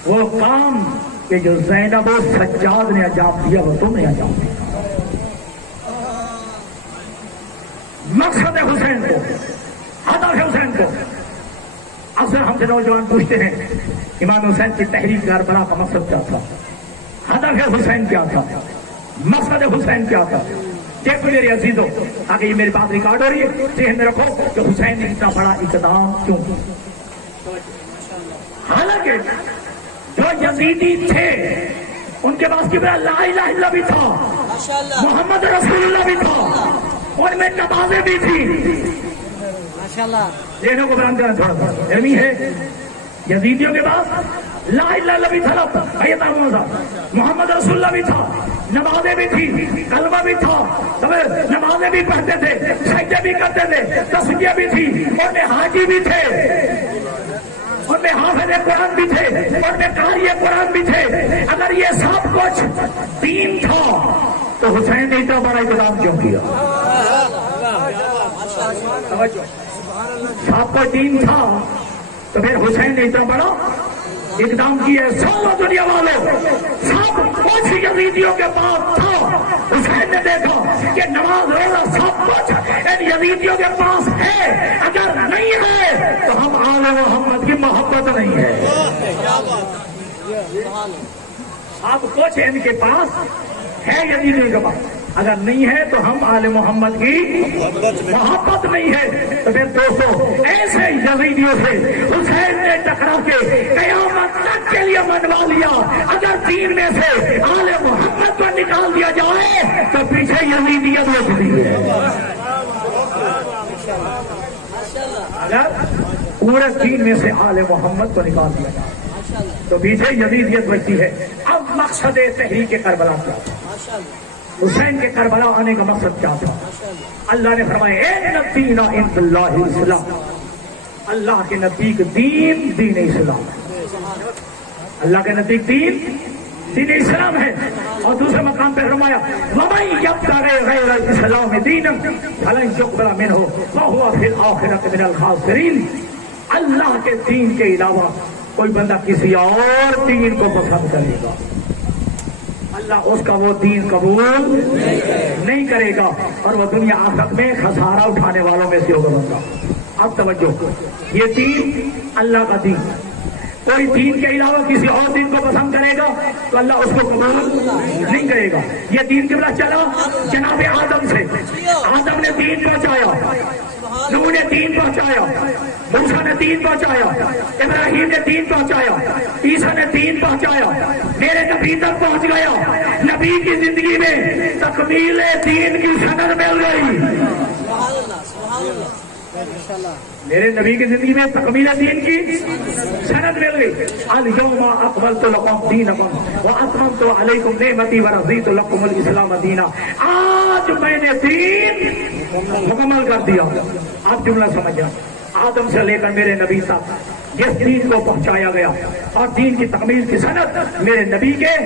وہ کام کہ جو زینب و سجاد نے انجام دیا وہ تم نے انجام دیا. مقصد حسین کو، ہدف حسین کو. اکثر ہم سے نوجوان پوچھتے ہیں امام حسین کی تحریک کربلا کا مقصد کیا تھا، ہدف حسین کیا تھا، مقصد حسین کیا تھا؟ دیکھو میرے عزیزوں، آگے یہ میری بات ریکارڈ ہو رہی ہے، ذہن میں رکھو کہ حسین نے اتنا بڑا اقدام کیوں کیا. حالانکہ جو یزیدی تھے ان کے پاس لا الہ الا بھی تھا، محمد رسول اللہ بھی تھا، ان میں نمازیں بھی تھی. ذہنوں کو بیان کرنا تھوڑا سا علمی ہے. یزیدیوں کے پاس لا الہ الا بھی تھا، محمد رسول اللہ بھی تھا، نمازیں بھی تھی، کلمہ بھی تھا، نمازیں بھی پڑھتے تھے، سجدے بھی کرتے تھے، تسبیح بھی تھی، ان میں حاجی بھی تھے، ان میں حافظ قرآن بھی تھے، ان میں قاری قرآن بھی تھے. اگر یہ سب کچھ دین تھا تو حسین نے اتنا بڑا اقدام کیوں کیا؟ سب کو دین تھا تو پھر حسین نے اتنا بڑا اقدام کیا. سو دنیا والوں سب کچھ یزیدیوں کے پاس تھا، حسین نے دیکھا کہ نماز روزہ سب کچھ ان یزیدیوں کے پاس ہے، اگر نہیں ہے تو ہم آل محمد کی محبت نہیں ہے. سب کچھ ان کے پاس ہے یزیدیوں کے پاس، اگر نہیں ہے تو ہم آل محمد کی محبت نہیں ہے. تو پھر دوستو ایسے یزیدیوں سے حسین نے ٹکرا کے قیامت تک کے لیے منوا لیا. اگر دین میں سے آل محمد کو نکال دیا جائے تو پیچھے یزیدیت بچتی ہے. اگر پورے دین میں سے آل محمد کو نکال دیا جائے تو پیچھے یزیدیت بچتی ہے. اب مقصد تحریک کربلا کیا تھا؟ حسین کے کربلا آنے کا مقصد کیا تھا؟ اللہ نے فرمایا اِنَّ الدِّینَ عِندَ اللہِ الاسلام، اللہ کے نزدیک دین اسلام ہے. اللہ کے نزدیک دین اسلام ہے. اور دوسرے مقام پہ فرمایا وَمَن يَبْتَغِ غَيْرَ الْإِسْلَامِ دِینًا فَلَن يُقْبَلَ مِنْهُ وَهُوَ فِي الْآخِرَةِ مِنَ الْخَاسِرِينَ. اللہ کے دین کے علاوہ کوئی بندہ کسی اور دین کو پسند کرے گا اللہ اس کا وہ دین قبول نہیں کرے گا اور وہ دنیا آخرت میں خسارہ اٹھانے والوں میں سے ہوگا بندہ. اب توجہ, یہ دین اللہ کا دین, کوئی دین کے علاوہ کسی اور دین کو پسند کرے گا تو اللہ اس کو قبول نہیں کرے گا. یہ دین قبلہ چلا جناب آدم سے, آدم نے دین پہنچایا, نوح نے دین پہنچایا, موسیٰ نے دین پہنچایا, ابراہیم نے دین پہنچایا, عیسیٰ نے دین پہنچایا, میرے نبی تک پہنچ گیا. نبی کی زندگی میں تکمیل دین کی سند مل گئی. میرے نبی کی زندگی میں تکمیل دین کی سند مل گئی. الیوم اکملت لکم دینکم واتممت علیکم نعمتی ورضیت لکم الاسلام دینا. آج میں نے دین مکمل کر دیا. آپ جملہ سمجھا, آدم سے لے کر میرے نبی تک جس دین کو پہنچایا گیا اور دین کی تکمیل کی سند میرے نبی کے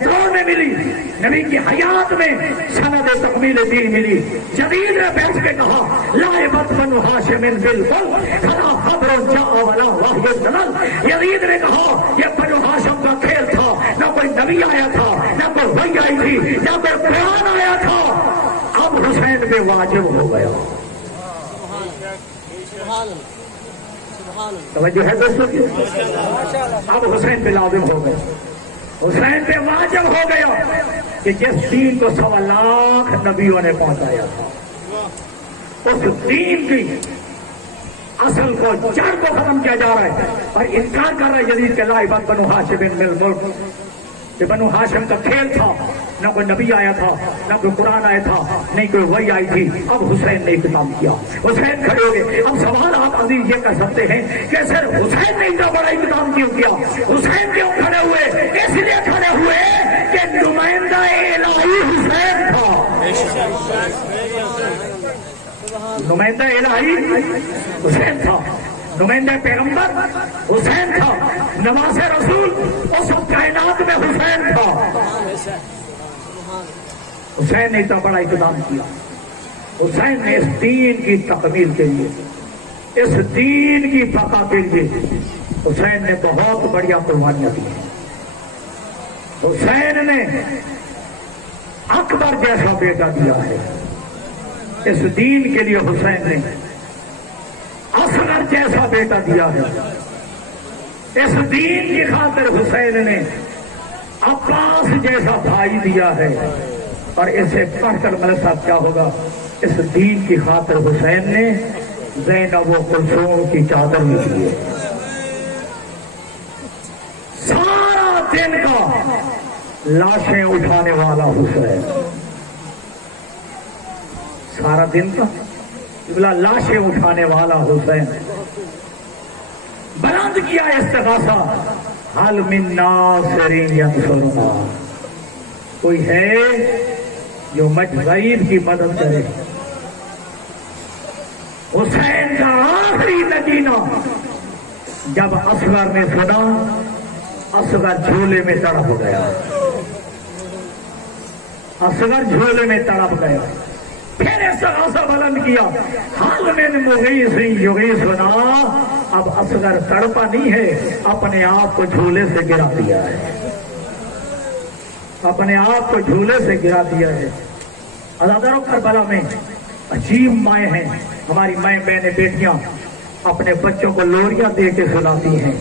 دور میں ملی, نبی کی حیات میں سند تکمیل دین ملی. جدید نے بیٹھ کے کہا لائبت بنو ہاشم بالکل فلا خبر جاء ولا وحی نزل. یزید نے کہا یہ بنو ہاشم کا کھیل تھا, نہ کوئی نبی آیا تھا, نہ کوئی وحی آئی تھی, نہ کوئی قرآن آیا تھا. اب حسین پہ واجب ہو گیا. توجہ ہے دوستوں کی, اب حسین پہ لازم ہو گیا, حسین پہ واجب ہو گیا کہ جس دین کو 1.25 لاکھ نبیوں نے پہنچایا تھا, اس دین کی اصل کو, جڑ کو ختم کیا جا رہا ہے اور انکار کر رہا ہے جدید کے لائبت بنو ہاشم بالملک. کہ بنو ہاشم کا کھیل تھا, نہ کوئی نبی آیا تھا, نہ کوئی قرآن آیا تھا, نہیں کوئی وحی آئی تھی. اب حسین نے اقدام کیا, حسین کھڑے ہو گئے. اب سوال آپ عزیز یہ کر سکتے ہیں کہ صرف حسین نے اتنا بڑا اقدام کیوں کیا؟ حسین کیوں کھڑے ہوئے؟ اس لیے کھڑے ہوئے کہ نمائندہ الہی حسین تھا. نمائندہ الہی حسین تھا, نمائندہ پیغمبر حسین تھا, نواز رسول اور سب کائنات میں حسین تھا. حسین نے اتنا بڑا اقدام کیا. حسین نے اس دین کی تکمیل کے لیے, اس دین کی بقا کے لیے حسین نے بہت بڑھیا قربانیاں دی. حسین نے اکبر جیسا بیٹا دیا ہے. اس دین کے لیے حسین نے اصغر جیسا بیٹا دیا ہے. اس دین کی خاطر حسین نے عباس جیسا بھائی دیا ہے. اور اسے پڑھ کر میرے ساتھ کیا ہوگا؟ اس دین کی خاطر حسین نے زینب و کلثوم کی چادر بھی دی ہے. سارا دن کا لاشیں اٹھانے والا حسین, سارا دن کا لاشیں اٹھانے والا حسین. بلند کیا استغاثہ, حل من ناصر ینصرنا, کوئی ہے جو ضعیف کی مدد کرے. حسین کا آخری نگینہ جب اصغر نے سنا, اصغر جھولے میں تڑپ گیا. اصغر جھولے میں تڑپ گیا. پھر استغاثہ بلند کیا, حل من مغیث یغیثنا. اب اصغر تڑپا نہیں ہے, اپنے آپ کو جھولے سے گرا دیا ہے, اپنے آپ کو جھولے سے گرا دیا ہے. عزاداروں کربلا میں عجیب مائیں ہیں. ہماری مائیں بہنیں بیٹیاں اپنے بچوں کو لوریاں دے کے سلاتی ہیں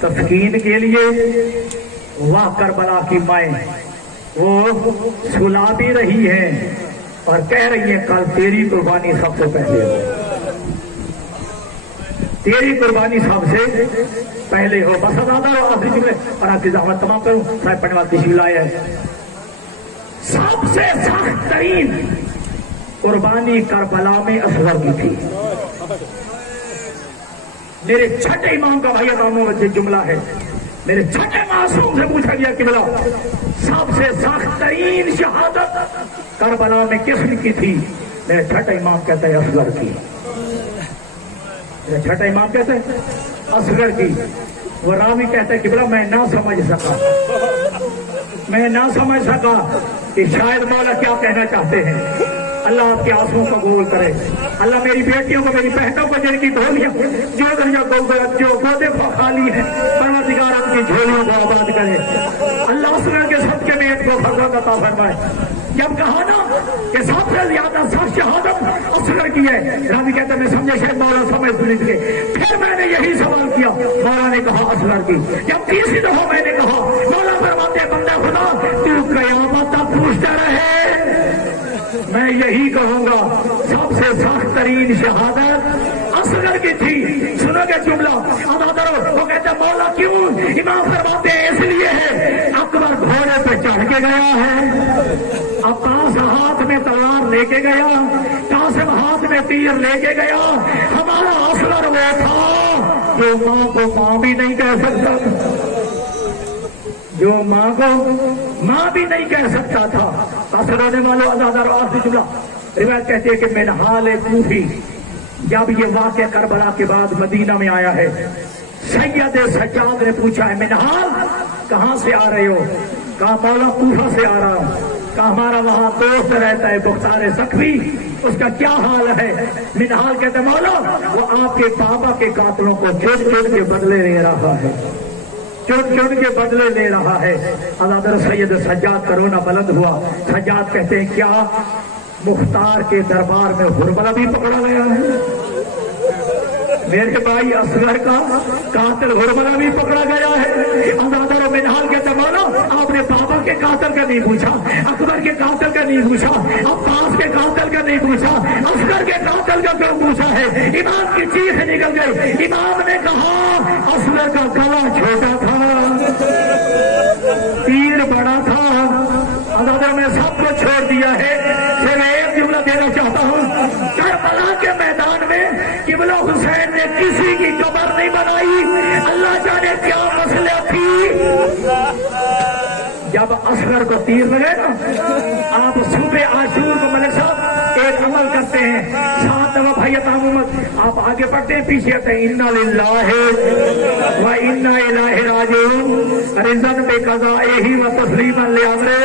تسکین کے لیے. واہ کربلا کی مائیں, وہ سلا بھی رہی ہیں اور کہہ رہی ہے کل تیری قربانی سب سے پہلے ہو, تیری قربانی سب سے پہلے ہو. بس عزاداروں آخری جملے اور آپ کی زحمت تمام کروں. صاحب پڑھنے والی تشریف لائے ہے. سب سے سخت ترین قربانی کربلا میں اصغر کی تھی. میرے چھٹے امام کا بھائی کاموں میں جملہ ہے, میرے چھٹے معصوم سے پوچھا گیا کہ بلا سب سے سخت ترین شہادت کربلا میں کس نے کی تھی؟ میرے چھٹا امام کہتا ہے اصغر کی. میرا چھٹا امام کہتا ہے اصغر کی. وہ راوی کہتا ہے کہ بلا میں نہ سمجھ سکا, میں نہ سمجھ سکا کہ شاید مولا کیا کہنا چاہتے ہیں. اللہ آپ کے آنسوؤں کو قبول کرے. اللہ میری بیٹیوں کو، میری بہنوں کو جن کی جھولیاں جو گودے خالی ہیں، پروردگار ان کی جھولیوں کو آباد کرے. اللہ اصغر کے صدقے میں ان کو فرزند عطا فرمائے. جب کہا نا کہ سب سے زیادہ سخت شہادت اصغر کی ہے، راوی کہتے میں سمجھے شاید مولا سمجھ سنت کے. پھر میں نے یہی سوال کیا، مولا نے کہا اصغر کی. جب تیسری دفعہ میں نے کہا، مولا فرماتے بندہ خدا تو قیامت تک پوچھتا رہے. میں یہی کہوں گا سب سے سخت ترین شہادت اصغر کی تھی. سنو گے جملہ ادا کرو. وہ کہتے مولا کیوں؟ امام فرماتے ہیں اس لیے ہے اکبر گھوڑے پہ چڑھ کے گیا ہے، عباس ہاتھ میں تلوار لے کے گیا، قاسم ہاتھ میں تیر لے کے گیا. ہمارا اصغر وہ تھا جو ماں کو ماں بھی نہیں کہہ سکتا، جو ماں کو ماں بھی نہیں کہہ سکتا تھا. اصغر ہونے والوں ازادار آخری جملہ روایت کہتے ہیں کہ منہال کوفی جب یہ واقعہ کربلا کے بعد مدینہ میں آیا ہے، سید سجاد نے پوچھا ہے منہال کہاں سے آ رہے ہو؟ کہا مولا کوفہ سے آ رہا ہوں. کہا ہمارا وہاں دوست رہتا ہے بختار سخوی، اس کا کیا حال ہے؟ منہال کہتے مولا وہ آپ کے بابا کے قاتلوں کو چن چن کے بدلے لے رہا ہے، چن چن کے بدلے لے رہا ہے. حضرت سید سجاد کا رونا بلند ہوا. سجاد کہتے ہیں کیا مختار کے دربار میں ہرملہ بھی پکڑا گیا ہے؟ میرے بھائی اصغر کا قاتل ہرملہ بھی پکڑا گیا ہے. ازادر منہال کے زمانہ آپ نے بابا کے قاتل کا نہیں پوچھا، اکبر کے قاتل کا نہیں پوچھا، عباس کے قاتل کا نہیں پوچھا، اصغر کے قاتل کا کیوں پوچھا ہے؟ امام کی چیخ نکل گئی. امام نے کہا اصغر کا گلا چھوٹا تھا، تیر بڑا تھا. ازادر میں سب کو چھوڑ دیا ہے، صرف ایک جملہ دینا چاہتا ہوں. کربلا کے میدان میں قبلہ حسین نے کسی کی قبر نہیں بنائی. اللہ جانے کیا مسئلہ تھی. جب اصغر کو تیر لگے نا، آپ صبح عاشور کو ملک صاحب ایک عمل کرتے ہیں 7 دفعہ بھائی محمد آپ آگے بڑھتے ہیں، پیچھے آتے ہیں انا للہ و انا الیہ راجعون رضا بقضائہ و تسلیما لامرہ.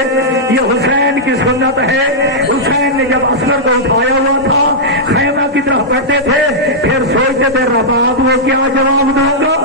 یہ حسین کی سنت ہے. حسین نے جب اصغر کو اٹھایا ہوا تھا خیمہ کی طرف بڑھتے تھے، پھر سوچتے تھے رباب کو کیا جواب دوں گا،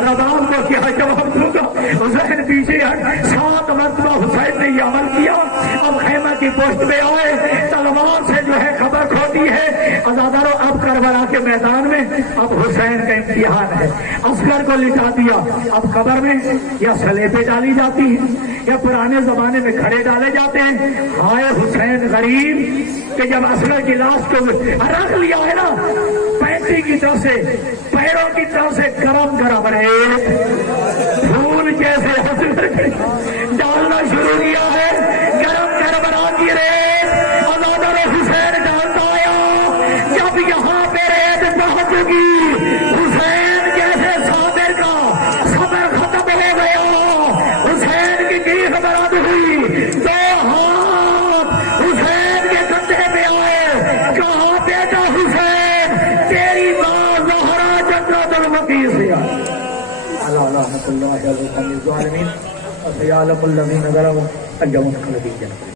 رباب کو کیا جواب دوں گا. حسین پیچھے ہٹ. 7 مرتبہ حسین نے یہ عمل کیا. اب خیمہ کی پوسٹ میں آئے، تلوار سے جو ہے خبر کھوتی ہے. ازادارو اب کربلا کے میدان میں اب حسین کا امتحان ہے. اصغر کو لٹا دیا، اب قبر میں یا سلیبیں ڈالی جاتی ہیں یا پرانے زمانے میں کھڑے ڈالے جاتے ہیں. ہائے حسین غریب کہ جب اصغر کی لاش کو رکھ لیا ہے نا، پینٹی کی طرف سے پیروں کی طرف سے گرم گرم ریت پھول جیسے اصغر ڈالنا شروع کیا ہے. گرم گرم رات کی ریت ازادار حسین ڈالتا آیا. جب یہاں پہ ریت پہنچ گی، حسین جیسے صابر کا صبر ختم ہو گیا. حسین کی چیخ برآمد ہوئی، 2 ہاتھ حسین کے کندھے پہ آئے. کہا بیٹا حسین تیری ماں زہرا جنت البقیع سے آئی. اللہ اللہ الظالمین وسيعلم الذين ظلموا أيهم الخلدين.